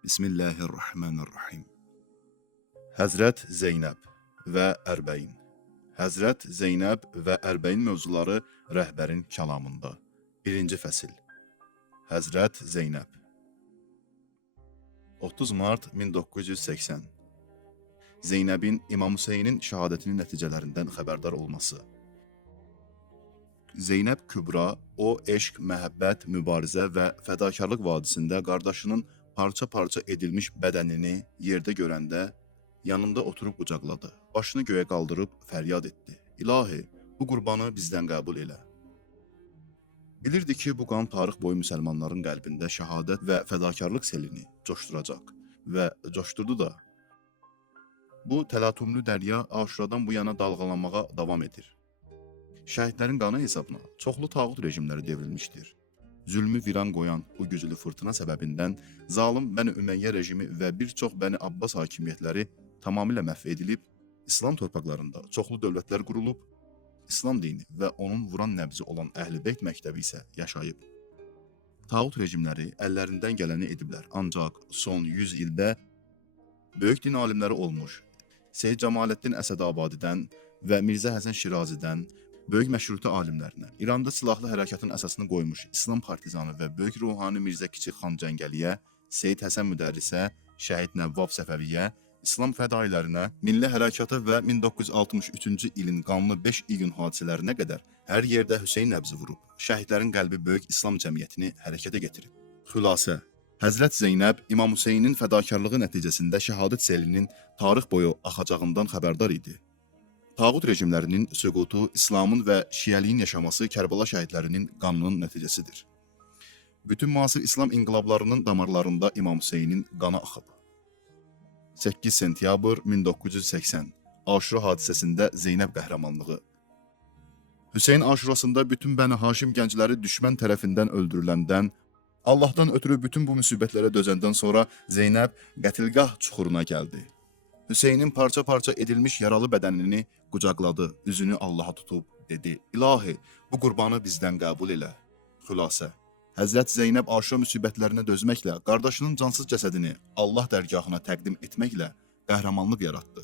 Bismillahirrahmanirrahim. Həzrət Zeynəb və Ərbəin. Həzrət Zeynəb və Ərbəin mövzuları rəhbərin kəlamında. 1-ci fəsil. Həzrət Zeynəb. 30 mart 1980. Zeynəbin İmam Hüseynin şəhadətinin nəticələrindən xəbərdar olması. Zeynəb Kübra, o eşq, məhəbbət, mübarizə və fədakarlıq vadisində qardaşının parça-parça edilmiş bədənini yerdə görəndə yanında oturub qucaqladı. Başını göyə qaldırıb fəryad etdi. İlahi, bu qurbanı bizdən qəbul elə. Bilirdi ki, bu qan tarix boyu müsəlmanların qəlbində şəhadət və fədakarlıq selini coşduracaq və coşdurdu da. Bu təlatumlu dərya Aşuradan bu yana dalğalanmağa davam edir. Şəhidlərin qanı hesabına çoxlu tağut rejimləri devrilmişdir. Zülmü viran qoyan bu güclü fırtına səbəbindən zalim Bəni Ümeyyə rejimi və bir çox Bəni Abbas hakimiyyətləri tamamilə məhv edilib, İslam torpaqlarında çoxlu dövlətlər qurulub, İslam dini və onun vuran nəbzi olan Əhl-i-Beyt məktəbi isə yaşayıb. Tağut rejimləri əllərindən gələni ediblər, ancaq son 100 ildə böyük din alimləri olmuş Seyyid Cəmaləddin Əsədabadidən və Mirzə Həsən Şirazidən böyük məşrutə alimlərinə, İranda silahlı hərəkatın əsasını qoymuş İslam partizanı və böyük ruhani Mirzə Kiçik xan Cəngəliyə, Seyyid Həsən Müdərrisə, Şəhid Nəvvab Səfəviyyə, İslam fədailərinə, milli hərəkata və 1963-cü ilin qanlı 5 iyun hadisələrinə qədər hər yerdə Hüseyn nəbzi vurub, şəhidlərin qəlbi böyük İslam cəmiyyətini hərəkətə getirib. Xülasə, Həzrət Zeynəb İmam Hüseynin fədakarlığı nəticəsində şəhadət selinin tarix boyu axacağından xəbərdar idi. Tağut rejimlərinin süqutu, İslamın və şiəliyin yaşaması Kərbəla şəhidlərinin qanının nəticəsidir. Bütün müasir İslam inqilablarının damarlarında İmam Hüseynin qanı axıb. 8 sentyabr 1980 Aşura hadisəsində Zeynəb qəhrəmanlığı. Hüseyn Aşurasında bütün Bəni Haşim gəncləri düşmən tərəfindən öldürüləndən, Allahdan ötürü bütün bu müsibətlərə dözəndən sonra Zeynəb qətilgah çuxuruna gəldi. Hüseynin parça-parça edilmiş yaralı bədənini qucaqladı, üzünü Allaha tutub dedi: İlahi, bu qurbanı bizdən qəbul elə. Xülasə, Həzrət Zeynəb Aşura müsibətlərinə dözməklə, qardaşının cansız cəsədini Allah dərgahına təqdim etməklə qəhrəmanlıq yaratdı.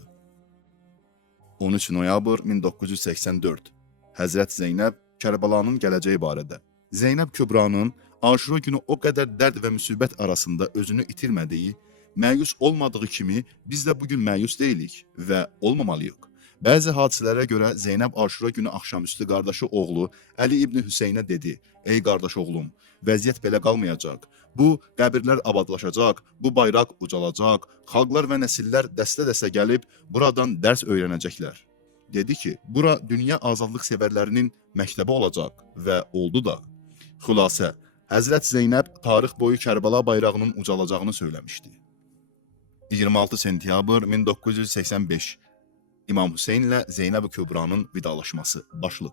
13 noyabr 1984 Həzrət Zeynəb Kərbəlanın gələcəyi barədə. Zeynəb Kübranın Aşura günü o qədər dərd və müsibət arasında özünü itirmədiyi, məyus olmadığı kimi biz də bugün məyus deyilik və olmamalıyıq. Bəzi hadisələrə görə Zeynəb Aşura günü axşamüstü qardaşı oğlu Əli İbni Hüseynə dedi: Ey qardaş oğlum, vəziyyət belə qalmayacaq. Bu qəbirlər abadlaşacaq, bu bayraq ucalacaq, xalqlar və nəsillər dəstə-dəstə gəlib buradan dərs öyrənəcəklər. Dedi ki, bura dünya azadlıq sevərlərinin məktəbi olacaq və oldu da. Xülasə, Həzrət Zeynəb tarix boyu Kərbəla bayrağının ucalacağını söyləmişdi. 26 sentyabr 1985 İmam Hüseynlə Zeynəb-i Kübranın vidalaşması. Başlıq.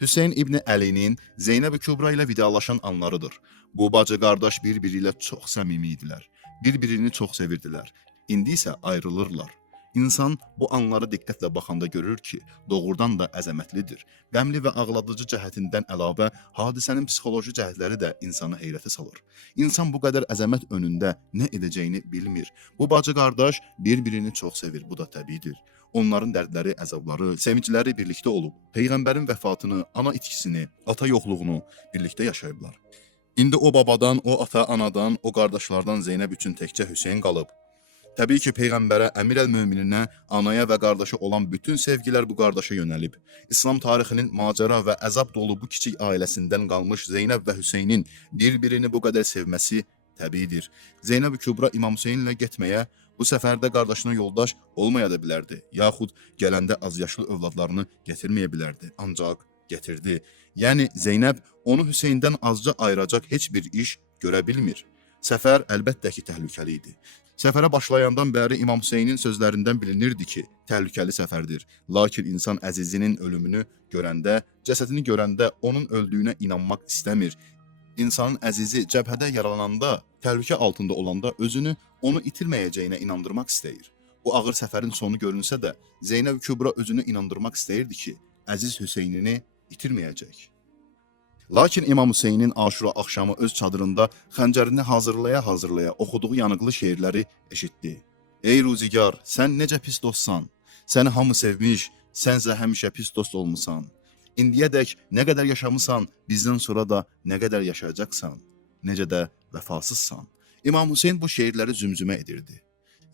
Hüseyn İbni Əlinin Zeynəb-i Kübra ilə vidalaşan anlarıdır. Bu bacı qardaş bir-biri ilə çox səmimi idilər. Bir-birini çox sevirdilər. İndi isə ayrılırlar. İnsan bu anlara diqqətlə baxanda görür ki, doğrudan da əzəmətlidir. Qəmli və ağladıcı cəhətindən əlavə hadisənin psixoloji cəhətləri də insanı heyrətə salır. İnsan bu qədər əzəmət önündə nə edəcəyini bilmir. Bu bacı qardaş bir-birini çox sevir, bu da təbiidir. Onların dərdləri, əzabları, sevincləri birlikdə olub. Peyğəmbərin vəfatını, ana itkisini, ata yoxluğunu birlikdə yaşayıblar. İndi o babadan, o ata-anadan, o qardaşlardan Zeynəb üçün təkcə Hüseyn qalıb. Təbii ki, Peyğəmbərə, Əmir-əl-Mömininə, anaya və qardaşa olan bütün sevgilər bu qardaşa yönəlib. İslam tarixinin macəra və əzab dolu bu kiçik ailəsindən qalmış Zeynəb və Hüseynin bir-birini bu qədər sevməsi təbiidir. Zeynəb-i Kübra İmam Hüseynlə getməyə, bu səfərdə qardaşına yoldaş olmaya da bilərdi, yaxud gələndə azyaşlı övladlarını gətirməyə bilərdi, ancaq gətirdi. Yəni Zeynəb onu Hüseyndən azca ayıracaq heç bir iş görə bilmir. Səfər əlbəttə ki, təhlükəli idi. Səfərə başlayandan bəri İmam Hüseynin sözlərindən bilinirdi ki, təhlükəli səfərdir. Lakin insan əzizinin ölümünü görəndə, cəsədini görəndə onun öldüyünə inanmaq istəmir. İnsanın əzizi cəbhədə yaralananda, təhlükə altında olanda özünü onu itirməyəcəyinə inandırmaq istəyir. Bu ağır səfərin sonu görünsə də, Zeynəb Kübra özünü inandırmaq istəyirdi ki, əziz Hüseynini itirməyəcək. Lakin İmam Hüseynin Aşura axşamı öz çadırında xəncərini hazırlaya-hazırlaya oxuduğu yanıqlı şeirləri eşitdi. Ey Ruzigar, sən necə pis dostsan? Səni hamı sevmiş, sənsə həmişə pis dost olmusan. İndiyədək nə qədər yaşamısan, bizdən sonra da nə qədər yaşayacaqsan, necə də vəfasızsan. İmam Hüseyn bu şeirləri zümzümə edirdi.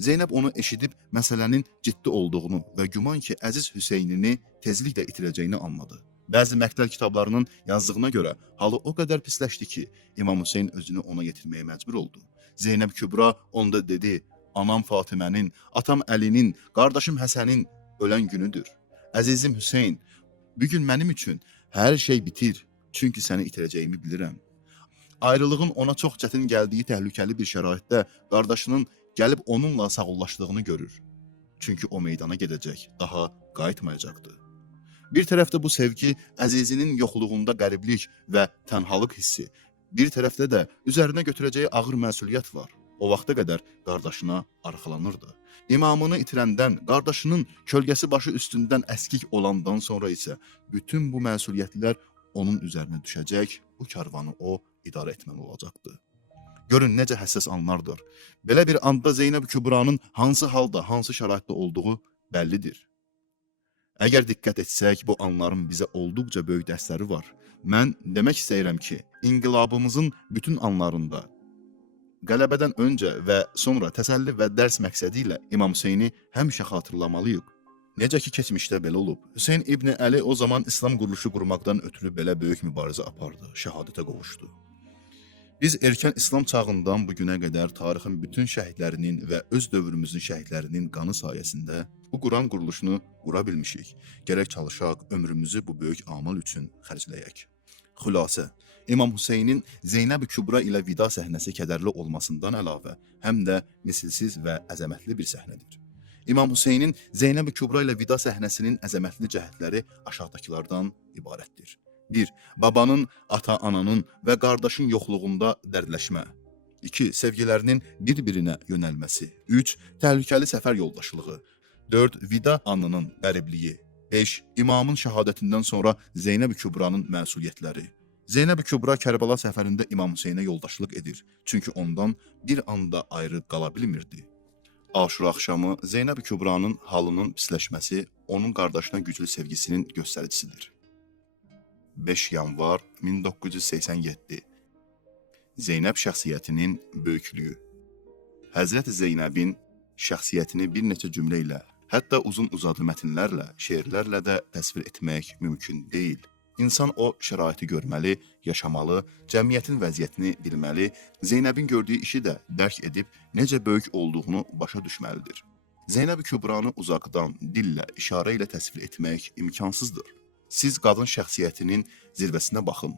Zeynəb onu eşidib məsələnin ciddi olduğunu və güman ki, əziz Hüseynini tezliklə itirəcəyini anladı. Bəzi məktəl kitablarının yazdığına görə halı o qədər pisləşdi ki, İmam Hüseyn özünü ona yetirməyə məcbur oldu. Zeynəb Kübra onda dedi, anam Fatimənin, atam Əlinin, qardaşım Həsənin ölən günüdür. Əzizim Hüseyn, bugün mənim üçün hər şey bitir, çünki səni itirəcəyimi bilirəm. Ayrılığın ona çox çətin gəldiyi təhlükəli bir şəraitdə qardaşının gəlib onunla sağollaşdığını görür. Çünki o meydana gedəcək, daha qayıtmayacaqdı. Bir tərəfdə bu sevgi, əzizinin yoxluğunda qəriblik və tənhalıq hissi, bir tərəfdə də üzərinə götürəcəyi ağır məsuliyyət var. O vaxta qədər qardaşına arxalanırdı. İmamını itirəndən, qardaşının kölgəsi başı üstündən əskik olandan sonra isə bütün bu məsuliyyətlər onun üzərinə düşəcək, bu karvanı o idarə etməli olacaqdı. Görün necə həssas anlardır. Belə bir anda Zeynəb Kübranın hansı halda, hansı şəraitdə olduğu bəllidir. Əgər diqqət etsək, bu anların bizə olduqca böyük dərsləri var. Mən demək istəyirəm ki, inqilabımızın bütün anlarında qələbədən öncə və sonra təsəlli və dərs məqsədi ilə İmam Hüseyni həmişə xatırlamalıyıq. Necə ki, keçmişdə belə olub. Hüseyn İbni Əli o zaman İslam quruluşu qurmaqdan ötürü belə böyük mübarizə apardı, şəhadətə qovuşdu. Biz erkən İslam çağından bu günə qədər tarixin bütün şəhidlərinin və öz dövrümüzün şəhidlərinin qanı sayəsində bu Quran quruluşunu qura bilmişik. Gərək çalışaq, ömrümüzü bu böyük amal üçün xərcləyək. Xülasə, İmam Hüseynin Zeynəb Kübra ilə vida səhnəsi kədərli olmasından əlavə, həm də misilsiz və əzəmətli bir səhnədir. İmam Hüseynin Zeynəb Kübra ilə vida səhnəsinin əzəmətli cəhətləri aşağıdakılardan ibarətdir. 1. Babanın, ata-ananın və qardaşın yoxluğunda dərdləşmə. 2. Sevgilərinin bir-birinə yönəlməsi. 3. Təhlükəli səfər yoldaşlığı. 4. Vida anının qəribliyi. 5. İmamın şəhadətindən sonra Zeynəb Kübranın məsuliyyətləri. Zeynəb Kübra Kərbala səfərində İmam Hüseynə yoldaşlıq edir, çünki ondan bir anda ayrı qala bilmirdi. Aşura axşamı Zeynəb Kübranın halının pisləşməsi onun qardaşına güclü sevgisinin göstəricisidir. 5 yanvar 1987. Zeynəb şəxsiyyətinin böyüklüyü. Həzrət Zeynəbin şəxsiyyətini bir neçə cümlə ilə, hətta uzun-uzadı mətnlərlə, şeirlərlə də təsvir etmək mümkün deyil. İnsan o şəraiti görməli, yaşamalı, cəmiyyətin vəziyyətini bilməli, Zeynəbin gördüyü işi də dərk edib necə böyük olduğunu başa düşməlidir. Zeynəb Kübranı uzaqdan, dillə, işarə ilə təsvir etmək imkansızdır. Siz qadın şəxsiyyətinin zirvəsinə baxın.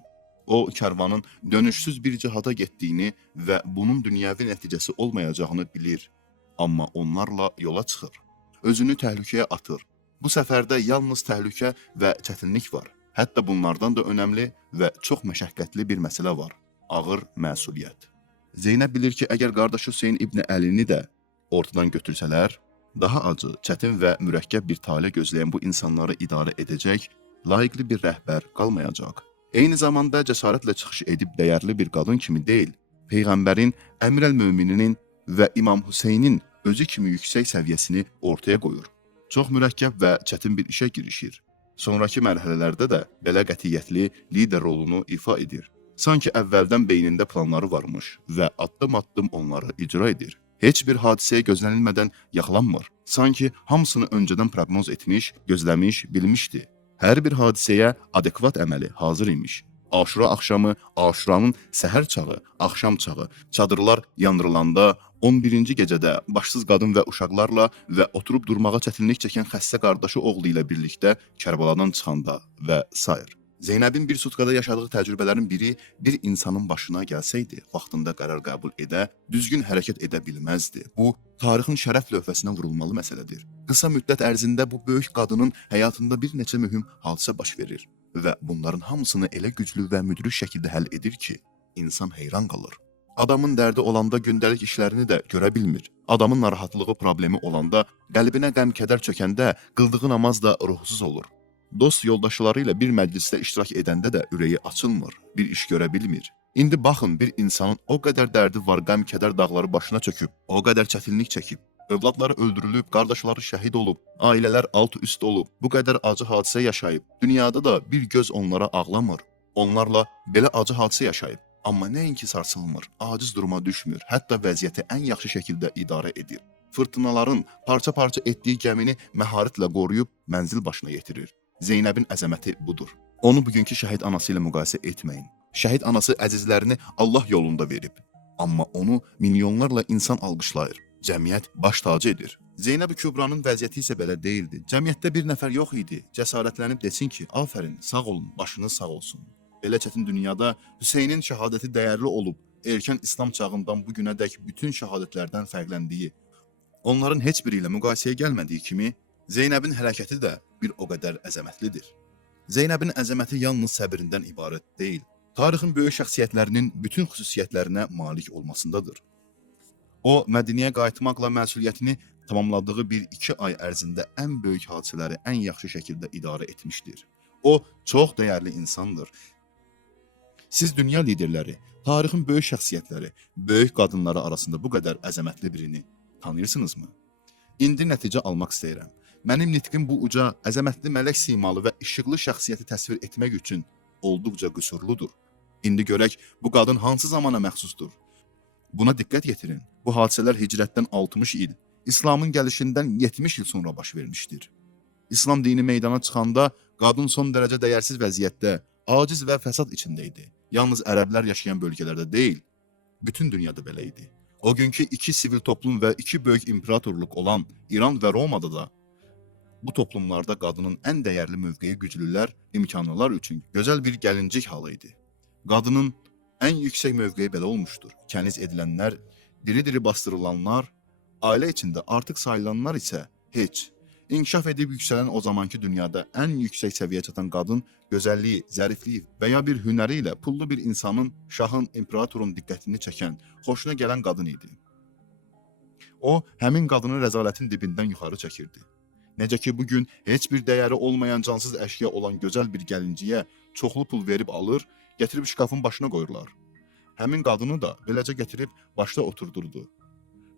O, kərvanın dönüşsüz bir cihada getdiyini və bunun dünyəvi nəticəsi olmayacağını bilir. Amma onlarla yola çıxır. Özünü təhlükəyə atır. Bu səfərdə yalnız təhlükə və çətinlik var. Hətta bunlardan da önəmli və çox məşəqqətli bir məsələ var. Ağır məsuliyyət. Zeynəb bilir ki, əgər qardaşı Hüseyn İbni Əlini də ortadan götürsələr, daha acı, çətin və mürəkkəb bir tale gözləyən bu insanları idarə edəcək, layiqli bir rəhbər qalmayacaq. Eyni zamanda cəsarətlə çıxış edib dəyərli bir qadın kimi deyil, Peyğəmbərin, Əmirəl-Mömininin və İmam Hüseynin özü kimi yüksək səviyyəsini ortaya qoyur. Çox mürəkkəb və çətin bir işə girişir. Sonrakı mərhələlərdə də belə qətiyyətli lider rolunu ifa edir. Sanki əvvəldən beynində planları varmış və addım-addım onları icra edir. Heç bir hadisəyə gözlənilmədən yaxalanmır. Sanki hamısını öncədən proqnoz etmiş, gözləmiş, bilmişdi. Hər bir hadisəyə adekvat əməli hazır imiş. Aşura axşamı, Aşuranın səhər çağı, axşam çağı, çadırlar yandırılanda, 11-ci gecədə başsız qadın və uşaqlarla və oturub durmağa çətinlik çəkən xəstə qardaşı oğlu ilə birlikdə Kərbaladan çıxanda və s. Zeynəbin bir sutkada yaşadığı təcrübələrin biri bir insanın başına gəlsəydi, vaxtında qərar qəbul edə, düzgün hərəkət edə bilməzdi. Bu, tarixin şərəf lövhəsinə vurulmalı məsələdir. Qısa müddət ərzində bu böyük qadının həyatında bir neçə mühüm hadisə baş verir və bunların hamısını elə güclü və müdrik şəkildə həll edir ki, insan heyran qalır. Adamın dərdi olanda gündəlik işlərini də görə bilmir. Adamın narahatlığı problemi olanda, qəlbinə qəm-kədər çökəndə qıldığı namaz da ruhsuz olur. Dost yoldaşları ilə bir məclisdə iştirak edəndə də ürəyi açılmır. bir iş görə bilmir. İndi baxın, bir insanın o qədər dərdi var, qəm-kədər dağları başına çöküb, o qədər çətinlik çəkib, övladları öldürülüb, qardaşları şəhid olub, ailələr alt-üst olub, bu qədər acı hadisə yaşayıb. Dünyada da bir göz onlara ağlamır. Onlarla belə acı hadisə yaşayıb. Amma nəinki sarsılmır, aciz duruma düşmür, hətta vəziyyəti ən yaxşı şəkildə idarə edir. Fırtınaların parça-parça etdiyi gəmini məharətlə qoruyub mənzil başına yetirir. Zeynəbin əzəməti budur. Onu bugünkü şəhid anası ilə müqayisə etməyin. Şəhid anası əzizlərini Allah yolunda verib. Amma onu milyonlarla insan alqışlayır. Cəmiyyət baş tacı edir. Zeynəb Kübranın vəziyyəti isə belə deyildi. Cəmiyyətdə bir nəfər yox idi. Cəsarətlənib desin ki, afərin, sağ olun, başınız sağ olsun. Belə çətin dünyada Hüseynin şəhadəti dəyərli olub, erkən İslam çağından bu günədək bütün şəhadətlərdən fərqləndiyi, onların heç biri ilə müqayisəyə gəlmədiyi kimi, Zeynəbin hərəkəti də bir o qədər əzəmətlidir. Zeynəbin əzəməti yalnız səbrindən ibarət deyil, tarixin böyük şəxsiyyətlərinin bütün xüsusiyyətlərinə malik olmasındadır. O, Mədiniyə qayıtmaqla məsuliyyətini tamamladığı 1-2 ay ərzində ən böyük hadisələri ən yaxşı şəkildə idarə etmişdir. O, çox dəyərli insandır. Siz dünya liderləri, tarixin böyük şəxsiyyətləri, böyük qadınları arasında bu qədər əzəmətli birini tanıyırsınızmı? İndi nəticə almaq istəyirəm. Mənim nitqim bu uca, əzəmətli mələk simalı və işıqlı şəxsiyyəti təsvir etmək üçün olduqca qüsurludur. İndi görək, bu qadın hansı zamana məxsusdur? Buna diqqət yetirin. Bu hadisələr hicrətdən 60 il, İslamın gəlişindən 70 il sonra baş vermişdir. İslam dini meydana çıxanda qadın son dərəcə dəyərsiz vəziyyətdə, aciz və fəsad içində idi. Yalnız ərəblər yaşayan bölgələrdə deyil, bütün dünyada belə idi. O günkü 2 sivil toplum və 2 böyük imperatorluq olan İran və Romada da bu toplumlarda qadının ən dəyərli mövqeyi güclülər, imkanlılar üçün gözəl bir gəlincik halı idi. Qadının ən yüksək mövqeyi belə olmuşdur. Kəniz edilənlər, diri-diri bastırılanlar, ailə içində artıq sayılanlar isə heç. İnkişaf edib yüksələn o zamanki dünyada ən yüksək səviyyəyə çatan qadın gözəlliyi, zərifliyi və ya bir hünəri ilə pullu bir insanın, şahın, imperatorun diqqətini çəkən, xoşuna gələn qadın idi. O, həmin qadını rəzalətin dibindən yuxarı çəkirdi. Necə ki, bugün heç bir dəyəri olmayan cansız əşya olan gözəl bir gəlinciyə çoxlu pul verib alır, gətirib şkafın başına qoyurlar. Həmin qadını da beləcə gətirib başda oturdurdu.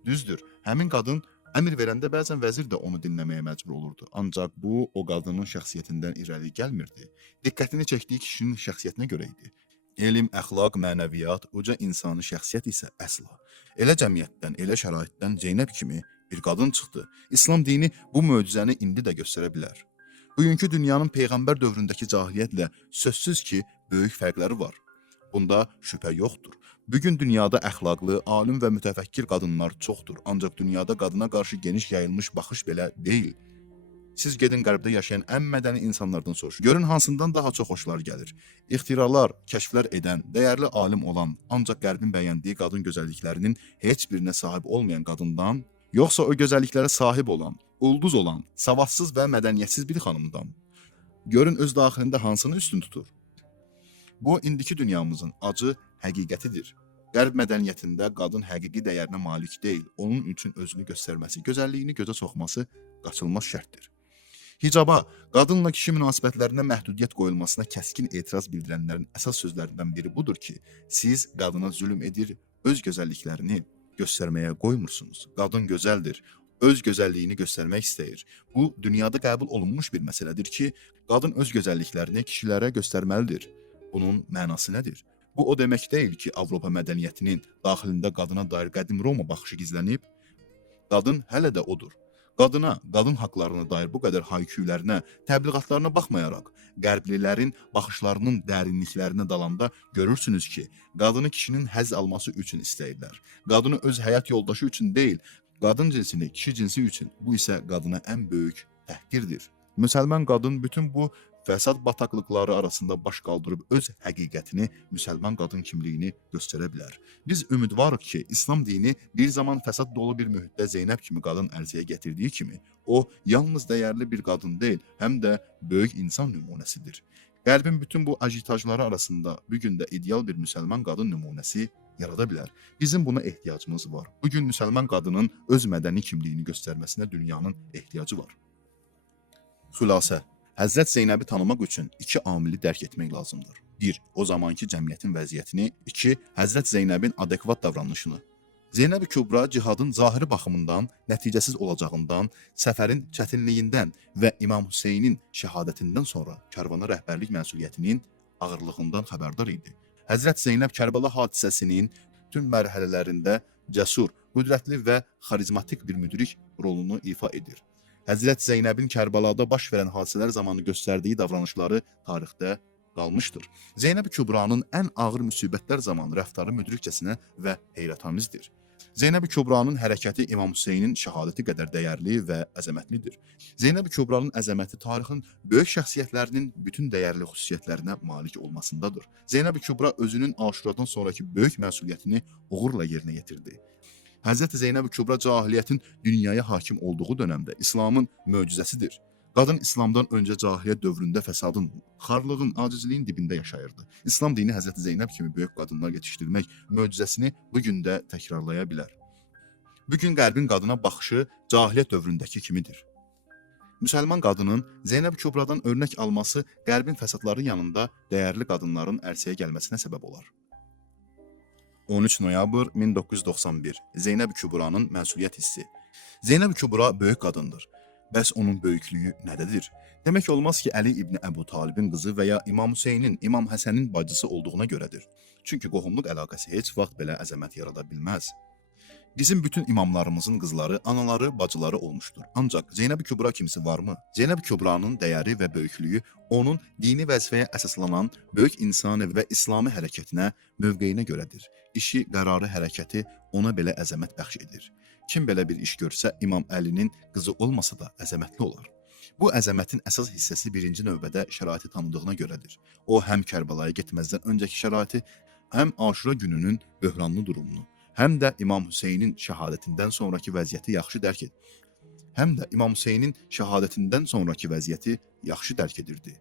Düzdür, həmin qadın əmr verəndə bəzən vəzir də onu dinləməyə məcbur olurdu. Ancaq bu, o qadının şəxsiyyətindən irəli gəlmirdi. Diqqətini çəkdiyi kişinin şəxsiyyətinə görə idi. Elm, əxlaq, mənəviyyat, uca insani şəxsiyyət isə əsla. Elə cəmiyyətdən, elə şəraitdən Zeynəb kimi bir qadın çıxdı. İslam dini bu möcüzəni indi də göstərə bilər. Bugünkü dünyanın Peyğəmbər dövründəki cahiliyyətlə sözsüz ki, böyük fərqləri var. Bunda şübhə yoxdur. Bugün dünyada əxlaqlı, alim və mütəfəkkir qadınlar çoxdur. Ancaq dünyada qadına qarşı geniş yayılmış baxış belə deyil. Siz gedin qərbdə yaşayan ən mədəni insanlardan soruşun. Görün hansından daha çox xoşlar gəlir. İxtiralar, kəşflər edən, dəyərli alim olan, ancaq qərbin bəyəndiyi qadın gözəlliklərinin heç birinə sahib olmayan qadından, yoxsa o gözəlliklərə sahib olan, ulduz olan, savadsız və mədəniyyətsiz bir xanımdan. Görün öz daxilində hansını üstün tutur. Bu, indiki dünyamızın acı həqiqətidir. Qərb mədəniyyətində qadın həqiqi dəyərinə malik deyil, onun üçün özünü göstərməsi, gözəlliyini gözə soxması qaçılmaz şərtdir. Hicaba, qadınla kişi münasibətlərinə məhdudiyyət qoyulmasına kəskin etiraz bildirənlərin əsas sözlərindən biri budur ki, siz qadına zülm edir, öz gözəlliklərini göstərməyə qoymursunuz. Qadın gözəldir, öz gözəlliyini göstərmək istəyir. Bu, dünyada qəbul olunmuş bir məsələdir ki, qadın öz gözəlliklərini kişilərə göstərməlidir. Bunun mənası nədir? Bu, o demək deyil ki, Avropa mədəniyyətinin daxilində qadına dair qədim Roma baxışı gizlənib, qadın hələ də odur. Qadına, qadın haqlarına dair bu qədər hayküylərinə, təbliğatlarına baxmayaraq, qərblilərin baxışlarının dərinliklərinə dalanda görürsünüz ki, qadını kişinin həzz alması üçün istəyirlər. Qadını öz həyat yoldaşı üçün deyil, qadın cinsini kişi cinsi üçün. Bu isə qadına ən böyük təhqirdir. Müsəlman qadın bütün bu fəsad bataqlıqları arasında baş qaldırıb öz həqiqətini, müsəlman qadın kimliyini göstərə bilər. Biz ümidvarıq ki, İslam dini bir zaman fəsad dolu bir mühitdə Zeynəb kimi qadın ərsəyə gətirdiyi kimi, o, yalnız dəyərli bir qadın deyil, həm də böyük insan nümunəsidir. Qərbin bütün bu ajitajları arasında bugün də ideal bir müsəlman qadın nümunəsi yarada bilər. Bizim buna ehtiyacımız var. Bugün müsəlman qadının öz mədəni kimliyini göstərməsinə dünyanın ehtiyacı var. Xülasə, Həzrət Zeynəbi tanımaq üçün 2 amili dərk etmək lazımdır. 1. O zamanki cəmiyyətin vəziyyətini. 2. Həzrət Zeynəbin adekvat davranışını. Zeynəb-i Kübra cihadın zahiri baxımından nəticəsiz olacağından, səfərin çətinliyindən və İmam Hüseynin şəhadətindən sonra karvana rəhbərlik məsuliyyətinin ağırlığından xəbərdar idi. Həzrət Zeynəb Kərbəla hadisəsinin tüm mərhələlərində cəsur, qüdrətli və xarizmatik bir müdrik rolunu ifa edir. Həzrət Zeynəbin Kərbəlada baş verən hadisələr zamanı göstərdiyi davranışları tarixdə qalmışdır. Zeynəb-i Kübranın ən ağır müsibətlər zamanı rəftarı müdrikcəsinə və heyrətamizdir. Zeynəb-i Kübranın hərəkəti İmam Hüseynin şəhadəti qədər dəyərli və əzəmətlidir. Zeynəb-i Kübranın əzəməti tarixin böyük şəxsiyyətlərinin bütün dəyərli xüsusiyyətlərinə malik olmasındadır. Zeynəb-i Kübra özünün Aşuradan sonraki böyük məsuliyyətini uğurla yerinə yetirdi. Həzrət Zeynəb-i Kübra cahiliyyətin dünyaya hakim olduğu dönəmdə İslamın möcüzəsidir. Qadın İslamdan öncə cahiliyyət dövründə fəsadın, xarlığın, acizliyin dibində yaşayırdı. İslam dini Həzrət Zeynəb kimi böyük qadınlar yetişdirmək möcüzəsini bu gün də təkrarlaya bilər. Bu gün Qərbin qadına baxışı cahiliyyət dövründəki kimidir. Müsəlman qadının Zeynəb Kübradan örnək alması Qərbin fəsadları yanında dəyərli qadınların ərsəyə gəlməsinə səbəb olar. 13 noyabr 1991 Zeynəb Kübranın məsuliyyət hissi. Zeynəb Kübra böyük qadındır. Bəs onun böyüklüyü nədədir? Demək olmaz ki, Əli İbni Əbu Talibin qızı və ya İmam Hüseynin, İmam Həsənin bacısı olduğuna görədir. Çünki qohumluq əlaqəsi heç vaxt belə əzəmət yarada bilməz. Bizim bütün imamlarımızın qızları, anaları, bacıları olmuşdur. Ancaq Zeynəb Kübra kimisi varmı? Zeynəb Kübranın dəyəri və böyüklüyü onun dini vəzifəyə əsaslanan böyük insani və İslami hərəkətinə, mövqeyinə görədir. İşi, qərarı, hərəkəti ona belə əzəmət bəxş edir. Kim belə bir iş görsə, İmam Əlinin qızı olmasa da əzəmətli olar. Bu əzəmətin əsas hissəsi birinci növbədə şəraiti tanıdığına görədir. O, həm Kərbəlaya getməzdən öncəki şəraiti, həm Aşura gününün böhranlı durumunu, həm də İmam Hüseynin şəhadətindən sonraki vəziyyəti yaxşı dərk edirdi.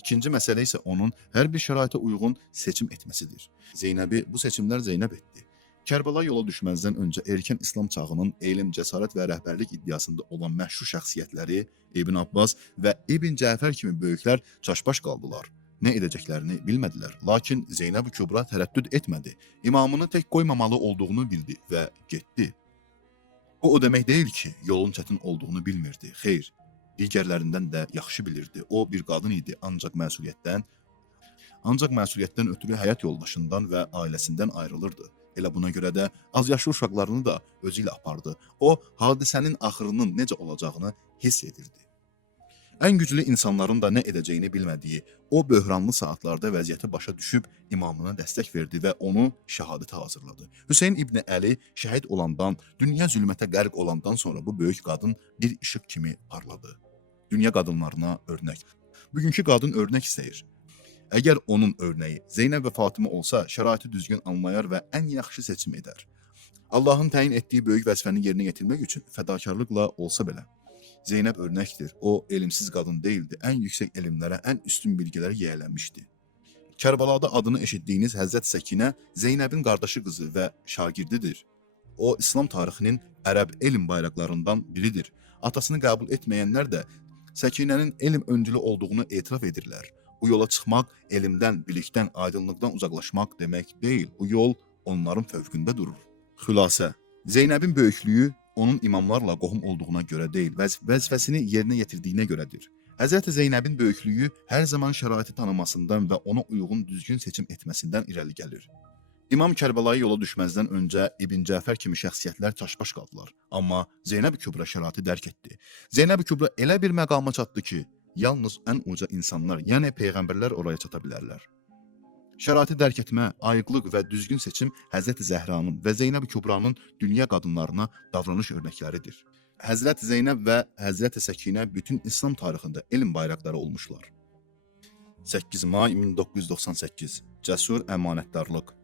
İkinci məsələ isə onun hər bir şəraitə uyğun seçim etməsidir. Zeynəbi bu seçimlər Zeynəb etdi. Kərbəla yola düşməzdən öncə erkən İslam çağının elm, cəsarət və rəhbərlik iddiasında olan məşhur şəxsiyyətləri İbn Abbas və İbn Cəfər kimi böyüklər çaşbaş qaldılar. Nə edəcəklərini bilmədilər. Lakin Zeynəb Kübra tərəddüd etmədi. İmamını tək qoymamalı olduğunu bildi və getdi. Bu o demək deyil ki, yolun çətin olduğunu bilmirdi. Xeyr, digərlərindən də yaxşı bilirdi. O bir qadın idi, ancaq məsuliyyətdən ötürü həyat yoldaşından və ailəsindən ayrılırdı. Elə buna görə də azyaşlı uşaqlarını da özü ilə apardı. O, hadisənin axırının necə olacağını hiss edirdi. Ən güclü insanların da nə edəcəyini bilmədiyi, o böhranlı saatlarda vəziyyəti başa düşüb imamına dəstək verdi və onu şəhadətə hazırladı. Hüseyn İbni Əli şəhid olandan, dünya zülmətə qərq olandan sonra bu böyük qadın bir işıq kimi parladı. Dünya qadınlarına örnək. Bugünkü qadın örnək istəyir. Əgər onun örnəyi Zeynəb və Fatimə olsa, şəraiti düzgün anlayar və ən yaxşı seçim edər. Allahın təyin etdiyi böyük vəzifəni yerinə yetirmək üçün fədakarlıqla olsa belə. Zeynəb örnəkdir. O, elmsiz qadın deyildi. Ən yüksək elmlərə, ən üstün bilgilərə yiyələnmişdi. Kərbəlada adını eşitdiyiniz Həzrət Səkinə Zeynəbin qardaşı qızı və şagirdidir. O, İslam tarixinin ərəb elm bayraqlarından biridir. Atasını qəbul etməyənlər də Səkinənin elm öncülü olduğunu etiraf edirlər. Bu yola çıxmaq, elmdən, bilikdən, aydınlıqdan uzaqlaşmaq demək deyil. Bu yol onların fövqündə durur. Xülasə, Zeynəbin böyüklüyü onun imamlarla qohum olduğuna görə deyil, vəzifəsini yerinə yetirdiyinə görədir. Həzrət Zeynəbin böyüklüyü hər zaman şəraiti tanımasından və ona uyğun düzgün seçim etməsindən irəli gəlir. İmam Kərbəlayı yola düşməzdən öncə İbn Cəfər kimi şəxsiyyətlər çaşbaş qaldılar. Amma Zeynəb Kübra şəraiti dərk etdi. Zeynəb Kübra elə bir məqama çatdı ki, yalnız ən uca insanlar, yəni peyğəmbərlər oraya çata bilərlər. Şəraiti dərk etmə, ayıqlıq və düzgün seçim Həzrət Zəhranın və Zeynəb Kübranın dünya qadınlarına davranış örnəkləridir. Həzrət Zeynəb və Həzrət Səkinə bütün İslam tarixində elm bayraqları olmuşlar. 8 may 1998 Cəsur əmanətdarlıq.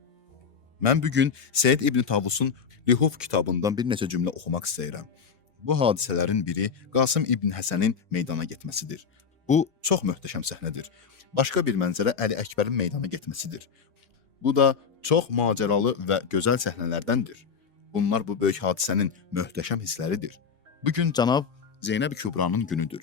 Mən bugün Seyyid İbn Tavusun Lihuf kitabından bir neçə cümlə oxumaq istəyirəm. Bu hadisələrin biri Qasım İbn Həsənin meydana getməsidir. Bu çox möhtəşəm səhnədir. Başqa bir mənzərə Əli Əkbərin meydana getməsidir. Bu da çox macəralı və gözəl səhnələrdəndir. Bunlar bu böyük hadisənin möhtəşəm hissləridir. Bugün cənab Zeynəb Kübranın günüdür.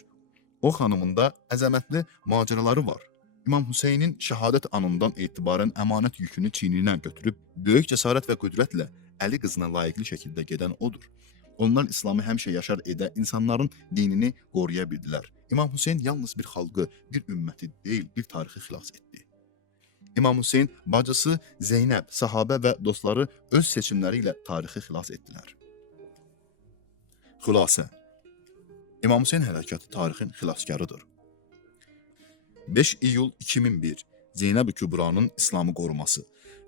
O xanımında əzəmətli macəraları var. İmam Hüseynin şəhadət anından etibarən əmanət yükünü çiyninə götürüb, böyük cəsarət və qüdrətlə Əli qızına layiqli şəkildə gedən odur. Onlar İslamı həmişə yaşar edə, insanların dinini qoruya bildilər. İmam Hüseyn yalnız bir xalqı, bir ümməti deyil, bir tarixi xilas etdi. İmam Hüseyn bacısı Zeynəb, sahabə və dostları öz seçimləri ilə tarixi xilas etdilər. Xülasə: İmam Hüseyn hərəkatı tarixin xilaskarıdır. 5 iyul 2001 Zeynəb-i Kübranın İslamı qoruması.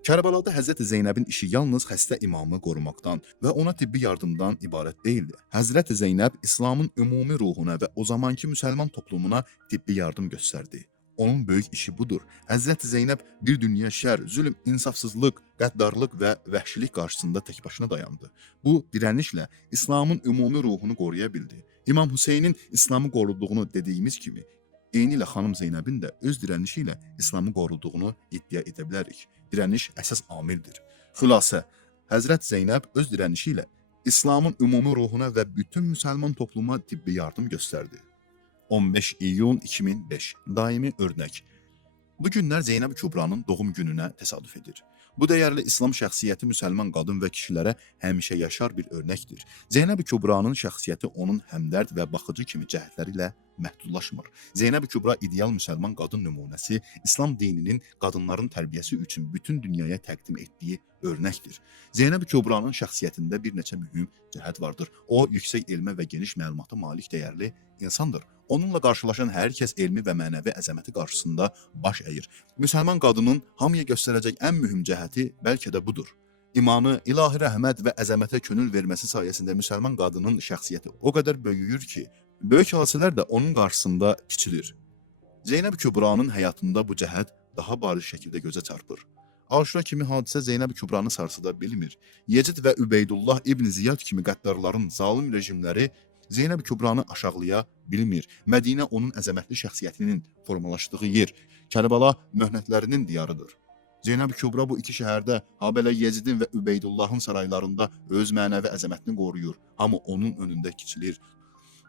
Kərbəlada Həzrət Zeynəbin işi yalnız xəstə imamı qorumaqdan və ona tibbi yardımdan ibarət deyildi. Həzrət Zeynəb İslamın ümumi ruhuna və o zamanki müsəlman toplumuna tibbi yardım göstərdi. Onun böyük işi budur. Həzrət Zeynəb bir dünya şər, zülm, insafsızlıq, qəddarlıq və vəhşilik qarşısında tək başına dayandı. Bu dirənişlə İslamın ümumi ruhunu qoruya bildi. İmam Hüseynin İslamı qoruduğunu dediyimiz kimi, eynilə xanım Zeynəbin də öz dirənişi ilə İslamı qoruduğunu iddia edə bilərik. Dirəniş əsas amildir. Xülasə: Həzrət Zeynəb öz dirənişi ilə İslamın ümumi ruhuna və bütün müsəlman topluma tibbi yardım göstərdi. 15 iyun 2005 Daimi örnək. Bu günlər Zeynəb Kübranın doğum gününə təsadüf edir. Bu dəyərli İslam şəxsiyyəti müsəlman qadın və kişilərə həmişə yaşar bir örnəkdir. Zeynəb Kübranın şəxsiyyəti onun həmdərd və baxıcı kimi cəhətləri ilə məhdudlaşmır. Zeynəb Kübra ideal müsəlman qadın nümunəsi, İslam dininin qadınların tərbiyəsi üçün bütün dünyaya təqdim etdiyi örnəkdir. Zeynəb Kübranın şəxsiyyətində bir neçə mühüm cəhət vardır. O, yüksək elmə və geniş məlumata malik dəyərli insandır. Onunla qarşılaşan hər kəs elmi və mənəvi əzəməti qarşısında baş əyir. Müsəlman qadının hamıya göstərəcək ən mühüm cəhəti bəlkə də budur. İmanı, ilahi rəhmət və əzəmətə könül verməsi sayəsində müsəlman qadının şəxsiyyəti o qədər böyüyür ki, böyük hadisələr də onun qarşısında kiçilir. Zeynəb Kübranın həyatında bu cəhət daha bariz şəkildə gözə çarpır. Aşura kimi hadisə Zeynəb Kübranı sarsıda bilmir. Yecid və Übeydullah İbn Ziyad kimi qəddarların zalim rejimləri Zeynəb Kübranı aşağılaya bilmir. Mədinə onun əzəmətli şəxsiyyətinin formalaşdığı yer, Kərbəla möhnətlərinin diyarıdır. Zeynəb Kübra bu iki şəhərdə, habelə Yecidin və Übeydullahın saraylarında öz mənəvi əzəmətini qoruyur. Hamı onun önündə kiçilir.